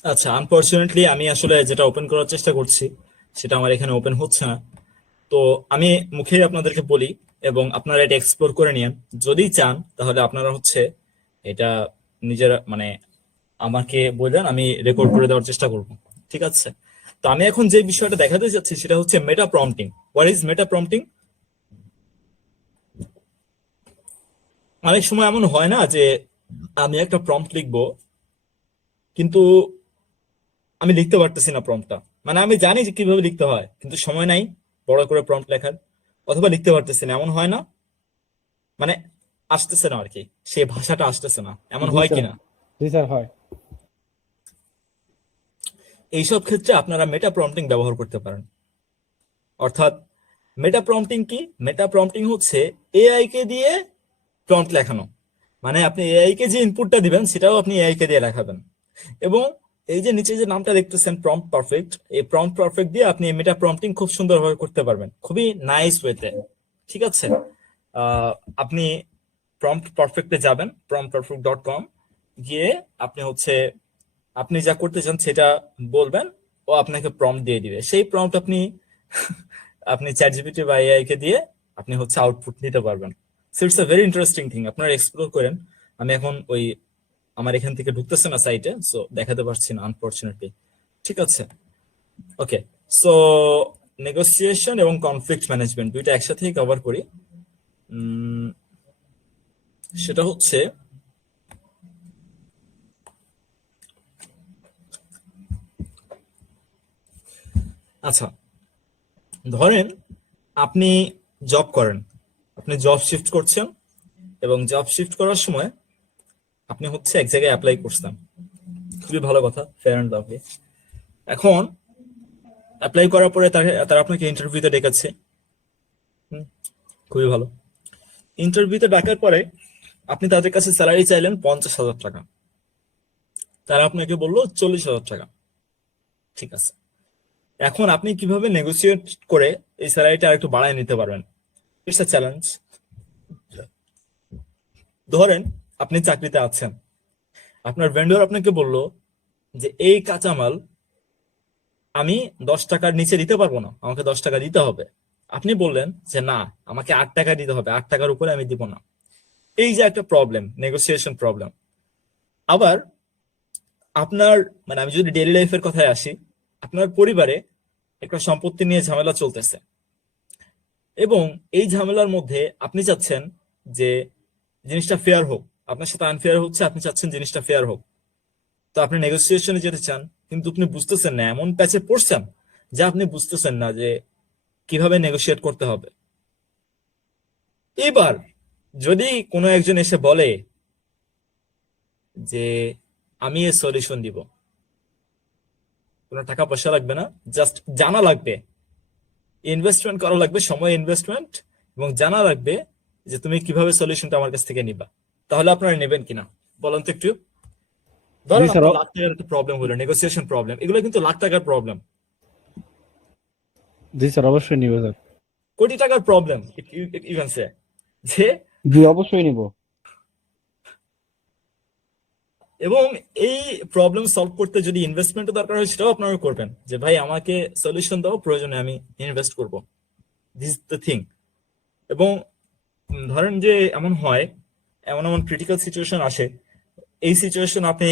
আচ্ছা, আনফরচুনেটলি আমি আসলে যেটা ওপেন করার চেষ্টা করছি সেটা আমার এখানে ওপেন হচ্ছে না। তো আমি মুখেই আপনাদেরকে বলি, এবং আপনারা এটা এক্সপ্লোর করে নিন। যদি চান তাহলে আপনারা হচ্ছে এটা নিজের মানে আমাকে বললেন, আমি রেকর্ড করে দেওয়ার চেষ্টা করব। ঠিক আছে? তো আমি এখন যে বিষয়টা দেখাতে যাচ্ছি সেটা হচ্ছে meta prompting. What is meta prompting? অনেক সময় এমন হয় না যে আমি একটা প্রম্পট লিখবো, কিন্তু আমি লিখতে পারতেছি না প্রম্পটটা। মানে আমি জানি যে কিভাবে লিখতে হয়, কিন্তু সময় নাই বড় করে প্রম্পট লেখার, অথবা লিখতে পারতেছি না। এমন হয় না? মানে আসতেছে না আর কি, সে ভাষাটা আসতেছে না, এমন জি হয় স্যার, কিনা? জি স্যার হয়। এইসব ক্ষেত্রে আপনারা মেটা প্রম্পটিং ব্যবহার করতে পারেন। অর্থাৎ মেটা প্রম্পটিং কি? মেটা প্রম্পটিং হচ্ছে এআই কে দিয়ে প্রম্পট লেখানো। মানে আপনি এআই কে যে ইনপুটটা দিবেন সেটাও আপনি এআই কে দিয়ে লেখাবেন। এবং এই যে নিচে যে নামটা দেখতেছেন প্রম্পট পারফেক্ট, এই প্রম্পট পারফেক্ট দিয়ে আপনি মেটা প্রম্পটিং খুব সুন্দরভাবে করতে পারবেন, খুবই নাইস ওয়েতে। ঠিক আছে? আহ, আপনি প্রম্পট পারফেক্টে যাবেন, promptperfect.com, গিয়ে আপনি হচ্ছে আপনি যা করতে চান সেটা বলবেন, ও আপনাকে প্রম্পট দিয়ে দিবে। সেই প্রম্পট আপনি আপনি চ্যাট জিপিটি বা এআই কে দিয়ে আপনি হচ্ছে আউটপুট নিতে পারবেন। So it's a very interesting thing, আপনারা এক্সপ্লোর করেন। আমি এখন ওই আমার এখান থেকে ঢুকতেছে না সাইটে, সো দেখাতে পারছি না আনফরচুনেটলি। ঠিক আছে? ওকে। সো নেগোসিয়েশন এবং কনফ্লিক্ট ম্যানেজমেন্ট দুইটা একসাথেই কভার করি। উম, সেটা হচ্ছে আচ্ছা, ধরেন আপনি জব করেন, আপনি জব শিফট করছেন, এবং জব শিফট করার সময় আপনি হচ্ছে এক জায়গায় অ্যাপ্লাই করছেন। খুবই ভালো কথা, ফেয়ার এন্ড লাভলি। এখন অ্যাপ্লাই করার পরে তারা আপনাকে ইন্টারভিউতে ডেকেছে। হুম, খুবই ভালো। ইন্টারভিউতে ডাকার পরে আপনি তাদের কাছে স্যালারি চাইলেন 50,000 টাকা, তারা আপনাকে বললো 40,000 টাকা। ঠিক আছে, এখন আপনি কিভাবে নেগোসিয়েট করে এই স্যালারিটা আরেকটু বাড়ায় নিতে পারবেন? It's a challenge. ধরেন আপনি চাকরিতে আছেন, আপনার ভেন্ডর আপনাকে বললো যে এই কাঁচামাল আমি 10 টাকার নিচে দিতে পারবো না, আমাকে 10 টাকা দিতে হবে। আপনি বললেন যে না, আমাকে 8 টাকা দিতে হবে, 8 টাকার উপরে আমি দিব না। এই যে একটা প্রবলেম, নেগোসিয়েশন প্রবলেম। আবার আপনার মানে আমি যদি ডেইলি লাইফের কথায় আসি, আপনার পরিবারে একটা সম্পত্তি নিয়ে ঝামেলা চলতেছে, এবং এই ঝামেলার মধ্যে আপনি চাচ্ছেন যে জিনিসটা ফেয়ার হোক, আপনার সাথে আনফেয়ার হচ্ছে, আপনি চাচ্ছেন জিনিসটা ফেয়ার হোক। তো আপনি নেগোসিয়েশনে যেতে চান, কিন্তু আপনি বুঝতেছেন না, এমন প্যাচে পড়ছেন যে আপনি বুঝতেছেন না যে কিভাবে নেগোশিয়েট করতে হবে। এবার যদি কোনো একজন এসে বলে যে আমি এর সলিউশন দিব, কোনো টাকা পয়সা লাগবে না, জাস্ট জানা লাগবে, ইনভেস্টমেন্ট করা লাগবে, সময় ইনভেস্টমেন্ট, এবং জানা লাগবে যে তুমি কিভাবে সলিউশনটা আমার কাছ থেকে নিবা, তাহলে আপনারা নেবেন কিনা বলেন তো একটু? জি ধরেন স্যার, আপনার লাখ টাকার একটা প্রবলেম হলো, নেগোসিয়েশন প্রবলেম, এগুলো কিন্তু লাখ টাকার প্রবলেম, জি স্যার অবশ্যই নিব স্যার। কোটি টাকার প্রবলেম ইভেন সে, যে জি অবশ্যই নিব। এবং এই প্রবলেম সলভ করতে যদি ইনভেস্টমেন্টের দরকার হয় সেটাও আপনারা করবেন, যে ভাই আমাকে সলিউশন দাও, প্রয়োজনে আমি ইনভেস্ট করব। This is the thing. এবং ধরেন যে এমন হয়, এমন এমন ক্রিটিক্যাল সিচুয়েশন আসে, এই সিচুয়েশন আপনি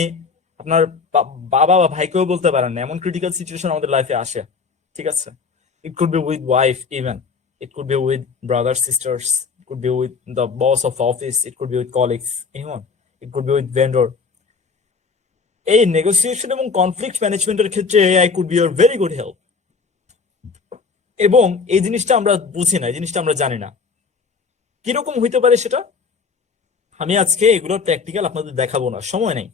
আপনার বাবা বা ভাইকেও বলতে পারেন না, এমন ক্রিটিক্যাল সিচুয়েশন আমাদের লাইফে আসে। ঠিক আছে? It could be with wife, even it could be with brother sisters, it could be with the boss of office, it could be with colleagues, anyone, it could be with vendor. এই negotiation এবং conflict ম্যানেজমেন্টের ক্ষেত্রে AI could be your very good help. এবং এই জিনিসটা আমরা বুঝি না, এই জিনিসটা আমরা জানি না কিরকম হইতে পারে সেটা। আমি আজকে এগুলোর প্র্যাকটিক্যাল আপনাদের দেখাবো না, সময় নেই।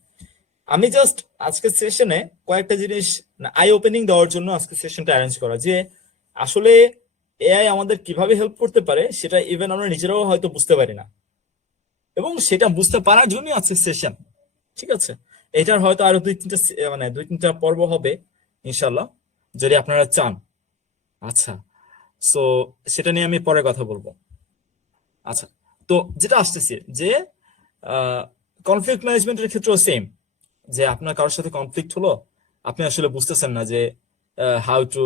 আমি জাস্ট আজকের সেশনে কয়েকটা জিনিস আই ওপেনিং দেওয়ার জন্য আজকে সেশনটা অ্যারেঞ্জ করা, যে আসলে এআই আমাদের কিভাবে হেল্প করতে পারে সেটা ইভেন আমরা নিজেরাও হয়তো বুঝতে পারি না, এবং সেটা বুঝতে পারার জন্য আজকের সেশন। ঠিক আছে? এটার হয়তো আরো দুই তিনটা পর্ব হবে ইনশাল্লাহ, যদি আপনারা চান। আচ্ছা, সো সেটা নিয়ে আমি পরে কথা বলবো। আচ্ছা, তো যেটা আসতেছে যে কনফ্লিক্ট ম্যানেজমেন্টের ক্ষেত্রেও সেম, যে আপনার কারোর সাথে কনফ্লিক্ট হলো, আপনি আসলে বুঝতেছেন না যে how to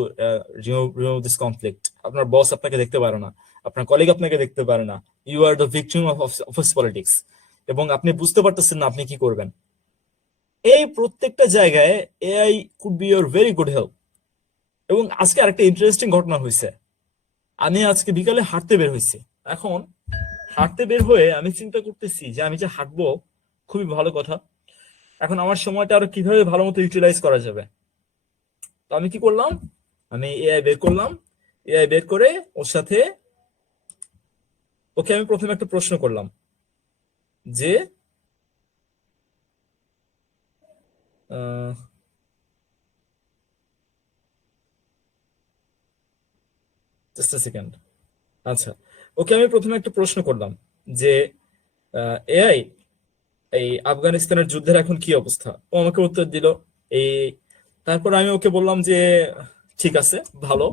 remove this conflict. আপনার বস আপনাকে দেখতে পারে না, আপনার কলিগ আপনাকে দেখতে পারে না, you are the victim of office politics, এবং আপনি বুঝতে পারতেছেন না আপনি কি করবেন। এই প্রত্যেকটা জায়গায় AI could be your very good help. এবং আজকে আরেকটা ইন্টারেস্টিং ঘটনা হয়েছে। আমি আজকে বিকালে হাঁটতে বের হয়েছি। এখন হাঁটতে বের হয়ে আমি চিন্তা করতেছি যে আমি যে হাঁটবো, খুবই ভালো কথা, এখন আমার সময়টা আরো কিভাবে ভালো মতো ইউটিলাইজ করা যাবে। তো আমি কি করলাম, আমি এআই বের করলাম। এআই বের করে ওর সাথে ওকে আমি প্রথমে একটা প্রশ্ন করলাম যে জাস্ট আ সেকেন্ড। আচ্ছা, ওকে আমি প্রথমে একটা প্রশ্ন করলাম যে এআই, এই আফগানিস্তানের যুদ্ধের এখন কি অবস্থা। ও আমাকে উত্তর দিল এই। তারপর আমি ওকে বললাম যে ঠিক আছে, ভালো,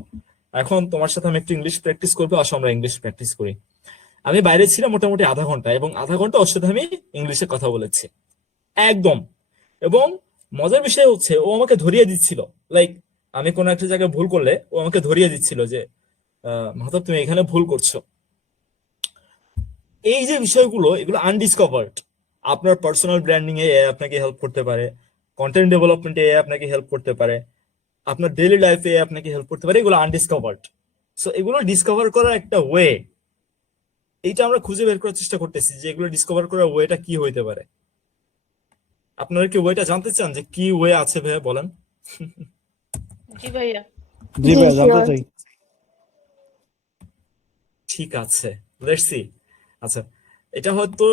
এখন তোমার সাথে আমি একটু ইংলিশ প্র্যাকটিস করবো, আসো আমরা ইংলিশ প্র্যাকটিস করি। আমি বাইরে ছিলাম মোটামুটি আধা ঘন্টা, এবং আধা ঘন্টা ওর সাথে আমি ইংলিশে কথা বলেছি একদম। এবং মজার বিষয় হচ্ছে ও আমাকে ধরিয়ে দিচ্ছিল, লাইক আমি কোনো একটা জায়গায় ভুল করলে ও আমাকে ধরিয়ে দিচ্ছিল যে মাহতাব তুমি এখানে ভুল করছো। এই যে বিষয়গুলো, এগুলো আনডিসকভার্ড। আপনার পার্সোনাল ব্র্যান্ডিং এ AI আপনাকে হেল্প করতে পারে, কন্টেন্ট ডেভেলপমেন্টে AI আপনাকে হেল্প করতে পারে, আপনার ডেইলি লাইফে AI আপনাকে হেল্প করতে পারে। এগুলো আনডিসকভার্ড। সো এগুলো ডিসকভার করার একটা ওয়ে, এইটা আমরা খুঁজে বের করার চেষ্টা করতেছি যে এগুলো ডিসকভার করার ওয়েটা কি হইতে পারে। আপনারা কি ওয়েটা জানতে চান যে কি ওয়ে আছে ভাইয়া, বলেন। জি ভাইয়া। জি ভাই, জানতে চাই। ঠিক আছে, লেটস সি। আচ্ছা, এটা হয়তো,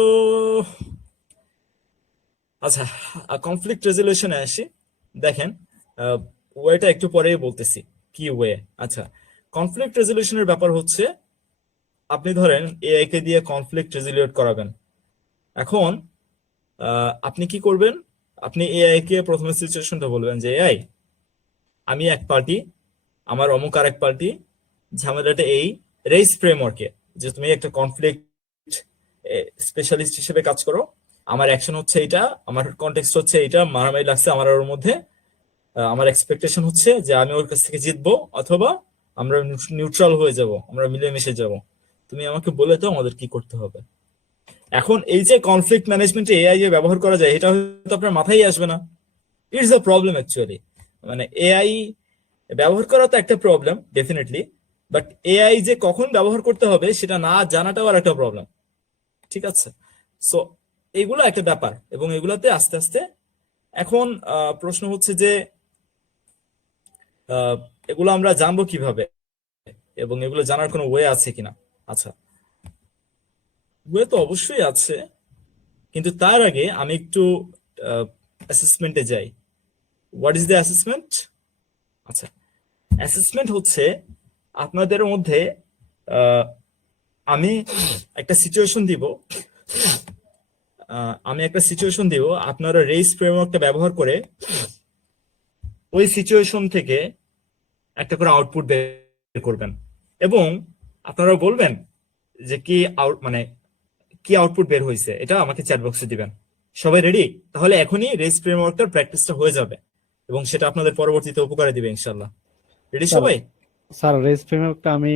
আচ্ছা, কনফ্লিক্ট রেজলিউশনে আসি। দেখেন, ওয়েটা একটু পরেই বলতেছি কি ওয়ে। আচ্ছা, কনফ্লিক্ট রেজলিউশনের ব্যাপার হচ্ছে, আপনি ধরেন এআই কে দিয়ে কনফ্লিক্ট রেজলিউট করাবেন। এখন আপনি কি করবেন, আপনি এআই কে প্রথমে সিচুয়েশনটা বলবেন যে এআই, আমি এক পার্টি, আমার অমুক আর এক পার্টি, ঝামেলাটা এই, রেস ফ্রেমওয়ার্কে যে তুমি একটা কনফ্লিক্ট স্পেশালিস্ট হিসেবে কাজ করো, আমার অ্যাকশন হচ্ছে এটা, আমার কনটেক্সট হচ্ছে এটা, মারামারি লাগছে আমার ওর মধ্যে, আমার এক্সপেকটেশন হচ্ছে যে আমি ওর কাছ থেকে জিতবো, অথবা আমরা নিউট্রাল হয়ে যাব, আমরা মিলেমিশে যাব, তুমি আমাকে বলে দাও আমাদের কি করতে হবে। এখন এই যে কনফ্লিক্ট ম্যানেজমেন্টে এআই যে ব্যবহার করা যায়, এটা হয়তো আপনার মাথায় আসবে না। It's a problem actually. মানে এআই ব্যবহার করা তো একটা প্রবলেম ডেফিনেটলি, বাট এআই যে কখন ব্যবহার করতে হবে সেটা না জানাটাও আর একটা প্রবলেম। ঠিক আছে, সো এগুলো একটা ব্যাপার, এবং এগুলাতে আস্তে আস্তে এখন প্রশ্ন হচ্ছে যে এগুলো আমরা জানবো কিভাবে, এবং এগুলো জানার কোনো ওয়ে আছে কিনা। আচ্ছা, ওয়ে তো অবশ্যই আছে, কিন্তু তার আগে আমি একটু অ্যাসেসমেন্টে যাই। What is the assessment? আচ্ছা, অ্যাসেসমেন্ট হচ্ছে আপনাদের মধ্যে আমি একটা সিচুয়েশন দিব, আপনারা রেস ফ্রেমওয়ার্কটা ব্যবহার করে ওই সিচুয়েশন থেকে একটা করে আউটপুট বের করবেন, এবং আপনারা বলবেন যে কি আউটপুট বের হয়েছে, এটা আমাকে চ্যাট বক্সে দিবেন। সবাই রেডি? তাহলে এখনই রেস ফ্রেমওয়ার্কটার প্র্যাকটিসটা হয়ে যাবে, এবং সেটা আপনাদের পরবর্তীতে উপকারে দিবে ইনশাআল্লাহ। রেডি সবাই? স্যার, রেস ফ্রেমওয়ার্কটা আমি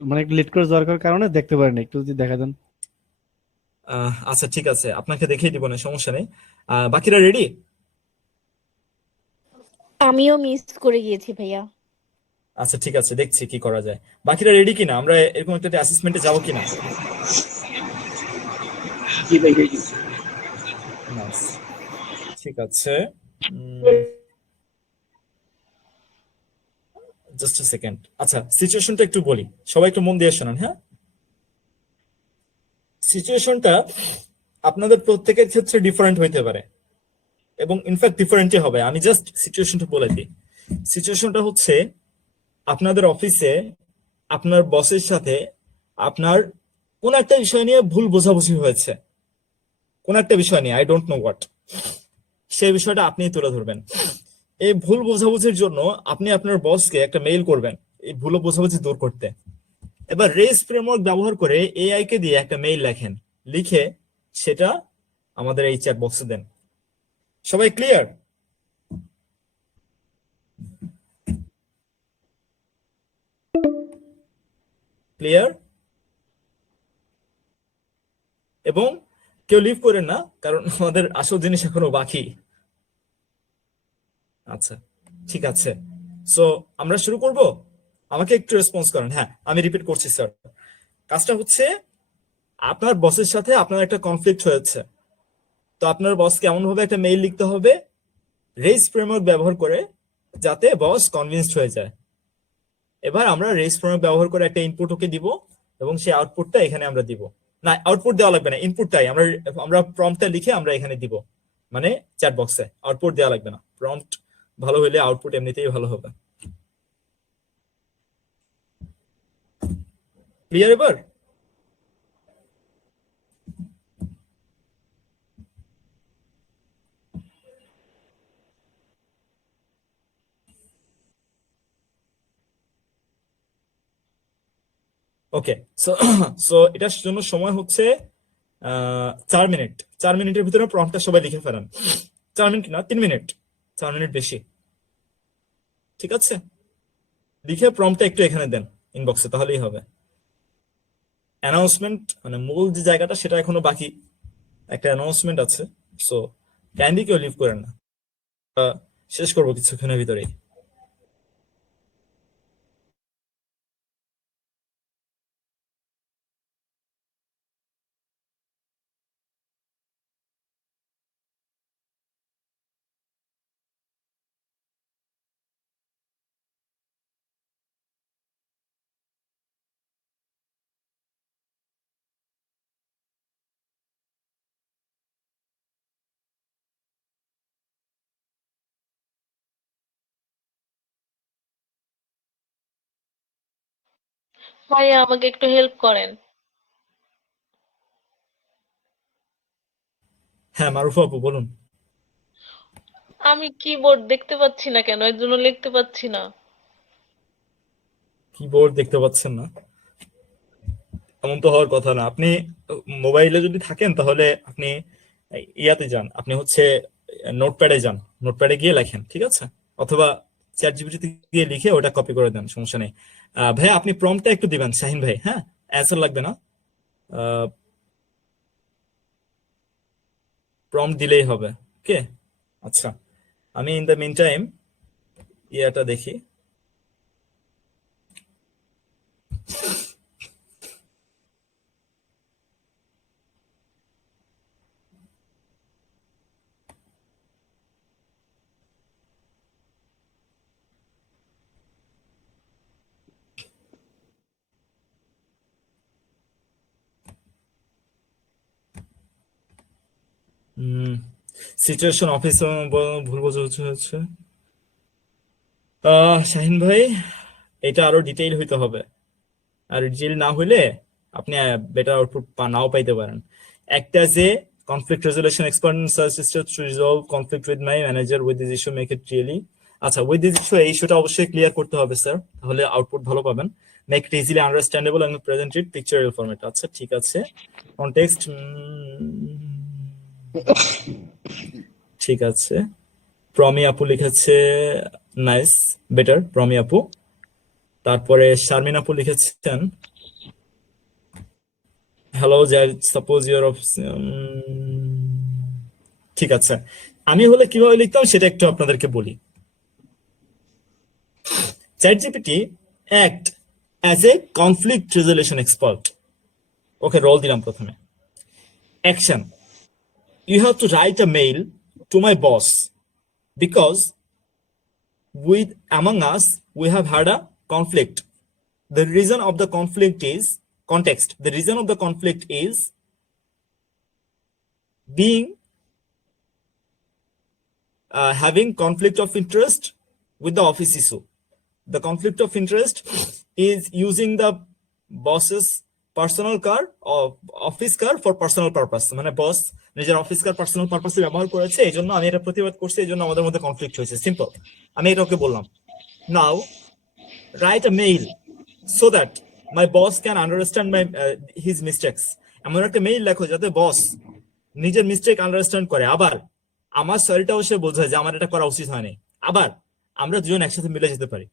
মানে একটু লেট করে দরকার কারণে দেখতে পারিনি, একটু যদি দেখা দেন। আচ্ছা ঠিক আছে, আপনাকে দেখিয়ে দিব না, সমস্যা নেই। বাকিরা রেডি? আমিও মিস করে গিয়েছি ভাইয়া। আচ্ছা ঠিক আছে, দেখছি কি করা যায়। বাকিরা রেডি কিনা, আমরা এরকম একটা অ্যাসেসমেন্টে যাবো কিনা? জি ভাই, রেডি। Nice. ঠিক আছে, জাস্ট আ সেকেন্ড। আচ্ছা, সিচুয়েশনটা একটু বলি, সবাই একটু মন দিয়ে শোনান। হ্যাঁ, সিচুয়েশনটা আপনাদের প্রত্যেকের ক্ষেত্রে ডিফারেন্ট হইতে পারে, এবং ইনফ্যাক্ট ডিফারেন্টই হবে। আমি জাস্ট সিচুয়েশনটা বলে দিই। সিচুয়েশনটা হচ্ছে, আপনাদের অফিসে আপনার বসের সাথে আপনার কোন একটা বিষয় নিয়ে ভুল বোঝাবুঝি হয়েছে, কোন একটা বিষয় নিয়ে, আই ডোন্ট নো হোয়াট, সেই বিষয়টা আপনি তুলে ধরবেন। এই ভুল বোঝাবুঝির জন্য আপনি আপনার বসকে একটা মেইল করবেন এই ভুল বোঝাবুঝি দূর করতে। এবার রেস ফ্রেমওয়ার্ক ব্যবহার করে এআই কে দিয়ে একটা মেইল লেখেন, লিখে সেটা আমাদের এই চ্যাট বক্সে দেন। সবাই ক্লিয়ার? ক্লিয়ার? এবং কেউ লিভ করেন না, কারণ আমাদের আসল জিনিস এখনো বাকি। আচ্ছা, ঠিক আছে। সো আমরা শুরু করব। আমাকে একটু রেসপন্স করেন। হ্যাঁ, আমি রিপিট করছি স্যার। কাজটা হচ্ছে, আপনার বসের সাথে আপনার একটা কনফ্লিক্ট হয়েছে, তো আপনার বসকে এমন ভাবে একটা মেইল লিখতে হবে রেস ফ্রেমওয়ার্ক ব্যবহার করে, যাতে বস কনভিন্সড হয়ে যায়। এবার আমরা রেস ফ্রেমওয়ার্ক ব্যবহার করে একটা ইনপুট ওকে দিব, এবং সেই আউটপুটটা এখানে আমরা দিব। না, আউটপুট দেওয়া লাগবে না, ইনপুটটাই আমরা আমরা প্রম্পটটা লিখে আমরা এখানে দিব, মানে চ্যাট বক্সে। আউটপুট দেওয়া লাগবে না, প্রম্পট ভালো হলে আউটপুট এমনিতেই ভালো হবে। ক্লিয়ার এবার? ওকে, সো সো এটার জন্য সময় হচ্ছে 4 মিনিট। 4 মিনিটের ভিতরে প্রম্পটটা সবাই লিখে ফেলেন। 4 মিনিট না, 3 মিনিট, 4 মিনিট বেশি। ঠিক আছে, লিখে প্রম্পটটা একটু এখানে দেন ইনবক্সে, তাহলেই হবে। অ্যানাউন্সমেন্ট মানে মূল যে জায়গাটা, সেটা এখনো বাকি, একটা অ্যানাউন্সমেন্ট আছে। সো কাইন্ডলি কেউ লিভ করেন না, শেষ করবো কিছুক্ষণের ভিতরেই। ভাইয়া আমাকে একটু হেল্প করেন। হ্যাঁ, মারুফা আপু বলুন। আমি কিবোর্ড দেখতে পাচ্ছি না কেন, এর জন্য লিখতে পাচ্ছি না। কিবোর্ড দেখতে পাচ্ছেন না? এমন তো হওয়ার কথা না। আপনি মোবাইলে যদি থাকেন, তাহলে আপনি ইয়াতে যান, আপনি হচ্ছে নোটপ্যাডে যান, নোটপ্যাডে গিয়ে লেখেন, ঠিক আছে? অথবা চ্যাট জিপিটি গিয়ে লিখে ওটা কপি করে দেন, সমস্যা নেই। ভাই আপনি প্রম্পটটা একটু দিবেন, শাহিন ভাই। হ্যাঁ, অ্যান্সার লাগবে না, প্রম্পট দিলেই হবে। ওকে, আচ্ছা। আমি ইন দ্য মিন টাইম ইয়াটা দেখি। সিচুয়েশন অফিস ভুল বোঝাবুঝি হচ্ছে। শাহিন ভাই, এটা আরো ডিটেইল হইতে হবে, আর ডিটেইল না হইলে আপনি বেটার আউটপুট নাও পাইতে পারেন। একটা যে conflict resolution expert search system two resolve conflict with my manager with this issue make it really. আচ্ছা, উইথ দিস ইস্যু, এই ইস্যুটা অবশ্যই ক্লিয়ার করতে হবে স্যার, তাহলে আউটপুট ভালো পাবেন। Make it easily understandable and present it pictorial format. আচ্ছা, ঠিক আছে। কনটেক্সট, ঠিক আছে। প্রমি আপু লিখেছে নাইস, বেটার প্রমি আপু। তারপরে শারমিন আপু লিখেছেন হ্যালো সাপোজ ইউর ঠিক আছে। আমি হলে কিভাবে লিখতাম সেটা একটু আপনাদেরকে বলি। Chat GPT act as a conflict resolution expert. Okay, role দিলাম প্রথমে। Action, you have to write a mail to my boss because with among us we have had a conflict. The reason of the conflict is context. The reason of the conflict is being having conflict of interest with the office issue. The conflict of interest is using the boss's personal car or office car for personal purpose. মানে বস নিজের office কার personal পারপাসে ব্যবহার করেছে, এই জন্য আমি এটা প্রতিবাদ করছি, এই জন্য আমাদের মধ্যে কনফ্লিক্ট হয়েছে। সিম্পল, আমি এটা ওকে বললাম। Now write a mail so that my boss can understand my his mistakes. এমন একটা মেইল লেখো যাতে বস নিজের মিস্টেক আন্ডারস্ট্যান্ড করে, আবার আমার সরিটাও সে বোঝায় যে আমার এটা করা উচিত হয়নি, আবার আমরা দুজন একসাথে মিলে যেতে পারি।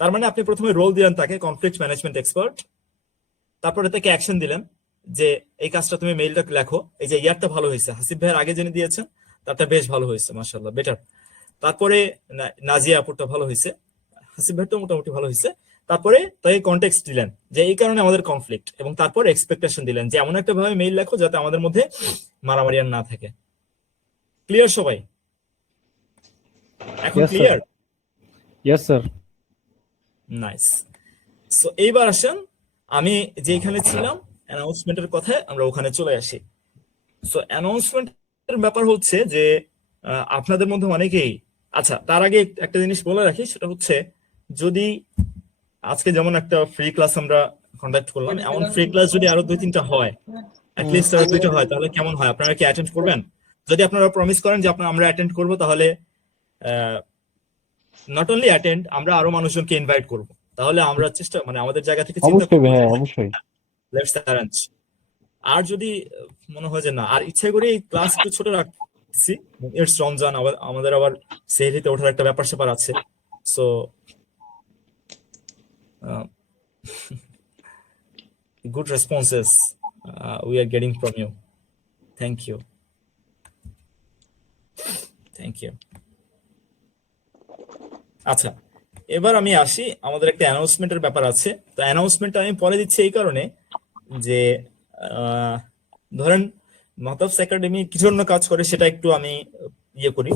তার মানে আপনি প্রথমে রোল দিলেন তাকে কনফ্লিক্ট ম্যানেজমেন্ট এক্সপার্ট, তারপরে তাকে অ্যাকশন দিলেন যে এই কাজটা তুমি মেইলটা লেখো, এই যে ইয়ারটা ভালো হয়েছে, হাসিব ভাইয়ের আগে জেনে দিয়েছেন তারটা বেশ ভালো হয়েছে, মাশাআল্লাহ বেটার। তারপরে নাজিয়া আপুরটা ভালো হয়েছে, হাসিব ভাইটা মোটামুটি ভালো হয়েছে। তারপরে তাকে কনটেক্সট দিলেন যে এই কারণে আমাদের কনফ্লিক্ট, এবং তারপরে এক্সপেকটেশন দিলেন যে এমন একটা ভাবে মেইল লেখো যাতে আমাদের মধ্যে মারামারি আর না থাকে। ক্লিয়ার সবাই? এখন Yes, sir. Clear? Yes sir. Nice. So এইবার আসেন আমি যেখানে ছিলাম অ্যানাউন্সমেন্টের কথায় আমরা ওখানে চলে আসি। সো অ্যানাউন্সমেন্টের ব্যাপার হচ্ছে যে আপনাদের মধ্যে অনেকেই, আচ্ছা তার আগে একটা জিনিস বলে রাখি, সেটা হচ্ছে যদি আজকে যেমন একটা ফ্রি ক্লাস আমরা কন্ডাক্ট করলাম, এমন ফ্রি ক্লাস যদি আরো 2-3টা হয়, অ্যাটলিস্ট আরো 2টা হয়, তাহলে কেমন হয়? আপনারা কি অ্যাটেন্ড করবেন? যদি আপনারা প্রমিস করেন যে আমরা অ্যাটেন্ড করব, তাহলে নট অনলি অ্যাটেন্ড, আমরা আরো মানুষজনকে ইনভাইট করব। তাহলে আমরা চেষ্টা মানে আমাদের জায়গা থেকে চিন্তা অবশ্যই করবো, ভাইয়া, অবশ্যই। Let's arrange. আর যদি মনে হয় যে না, আর ইচ্ছা করে এই ক্লাস একটু ছোট রাখছি, ইটস রমজান, আমাদের আবার সেহরিতে ওঠার একটা ব্যাপার স্যাপার আছে। So good responses we are getting from you. Thank you. Thank you. আচ্ছা, এবার আমি আসি, আমাদের একটা অ্যানাউন্সমেন্টের ব্যাপার আছে। তো অ্যানাউন্সমেন্টটা আমি পরে দিচ্ছি এই কারণে যে ধরেন মাহতাবস একাডেমি কি জন্য কাজ করে সেটা একটু আমি ইয়ে করি।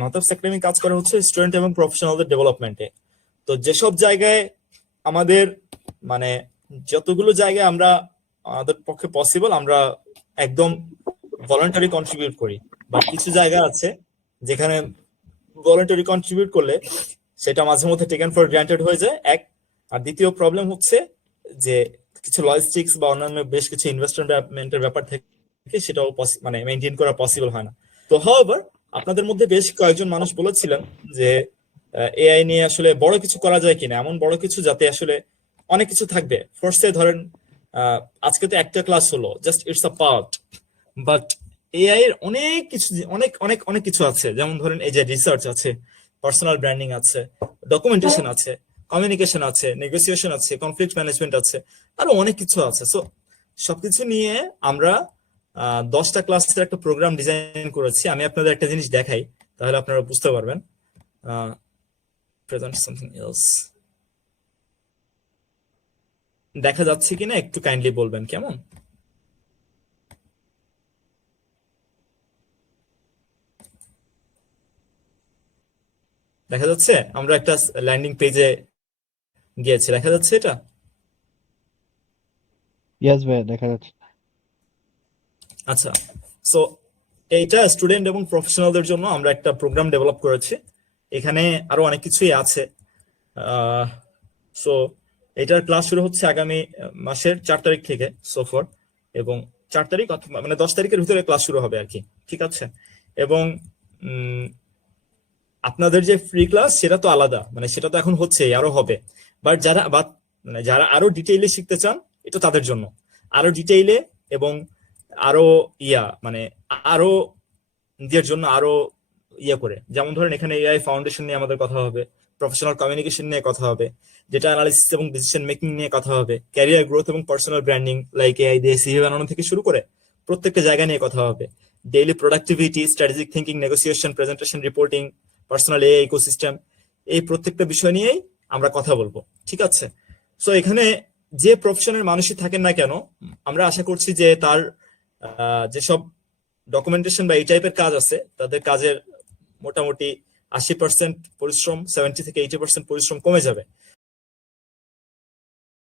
মাহতাবস একাডেমি কাজ করে হচ্ছে স্টুডেন্ট এবং প্রফেশনালদের ডেভেলপমেন্টে। তো যেসব জায়গায় আমাদের মানে যতগুলো জায়গায় আমরা আমাদের পক্ষে পসিবল আমরা একদম ভলান্টারি কন্ট্রিবিউট করি, বা কিছু জায়গা আছে যেখানে ভলান্টারি কন্ট্রিবিউট করলে সেটা মাঝে মধ্যে টেকেন ফর গ্রান্টেড হয়ে যায় এক। আর দ্বিতীয় প্রবলেম হচ্ছে যে কিছু লজিস্টিক্স বা অন্যান্য বেশ কিছু ইনভেস্টমেন্টের ব্যাপার থেকে সেটাও মানে মেনটেন করা পসিবল হয় না। তো হাউএভার আপনাদের মধ্যে বেশ কয়েকজন মানুষ বলেছিলেন যে এআই নিয়ে আসলে বড় কিছু করা যায় কিনা, এমন বড় কিছু যাতে আসলে অনেক কিছু থাকবে। ফার্স্টে ধরেন আজকে তো একটা ক্লাস হলো, just it's a part, but AI এর অনেক কিছু, অনেক অনেক অনেক কিছু আছে। যেমন ধরেন এই যে রিসার্চ আছে, পার্সোনাল ব্র্যান্ডিং আছে, ডকুমেন্টেশন আছে, কমিউনিকেশন আছে, নেগোসিয়েশন আছে, কনফ্লিক্ট ম্যানেজমেন্ট আছে, আরো অনেক কিছু আছে। সো সবকিছু নিয়ে আমরা 10টা ক্লাসের একটা প্রোগ্রাম ডিজাইন করেছি। আমি আপনাদের একটা জিনিস দেখাই, তাহলে আপনারা বুঝতে পারবেন। প্রেজেন্ট সামথিং এলস দেখা যাচ্ছে কিনা একটু কাইন্ডলি বলবেন, কেমন? দেখা যাচ্ছে? আমরা একটা ল্যান্ডিং পেজে গিয়েছি, দেখা যাচ্ছে এটা? ইয়েস ভাইয়া, দেখা যাচ্ছে। আচ্ছা, সো এইটা স্টুডেন্ট এবং প্রফেশনালদের জন্য আমরা একটা প্রোগ্রাম ডেভেলপ করেছি। এখানে আরো অনেক কিছুই আছে। সো এটার ক্লাস শুরু হচ্ছে আগামী মাসের 4 তারিখ থেকে সোফর, এবং 4 তারিখ মানে 10 তারিখের ভিতরে ক্লাস শুরু হবে আর কি, ঠিক আছে? এবং আপনাদের যে ফ্রি ক্লাস সেটা তো আলাদা, মানে সেটা তো এখন হচ্ছে, আরো হবে। বাট যারা আরো ডিটেইলে শিখতে চান, এটা তাদের জন্য আরো ডিটেইলে এবং আরো মানে আরো নিজের জন্য আরো করে। যেমন ধরেন এখানে এআই ফাউন্ডেশন নিয়ে আমাদের কথা হবে, প্রফেশনাল কমিউনিকেশন নিয়ে কথা হবে, ডেটা অ্যানালিসিস এবং ডিসিশন মেকিং নিয়ে কথা হবে, ক্যারিয়ার গ্রোথ এবং পার্সোনাল ব্র্যান্ডিং লাইক এআই দিয়ে সিভি বানানো থেকে শুরু করে প্রত্যেকটা জায়গা নিয়ে কথা হবে। Daily productivity, strategic thinking, negotiation, presentation, reporting, personal AI ecosystem, এই প্রত্যেকটা বিষয় নিয়েই আমরা কথা বলবো, ঠিক আছে? সো এখানে যে প্রফেশনের মানুষই থাকেন না কেন, আমরা আশা করছি যে তার যেসব ডকুমেন্টেশন বা এই টাইপের কাজ আছে, তাদের কাজের মোটামুটি 80% পরিশ্রম, 70 থেকে 80% পরিশ্রম কমে যাবে।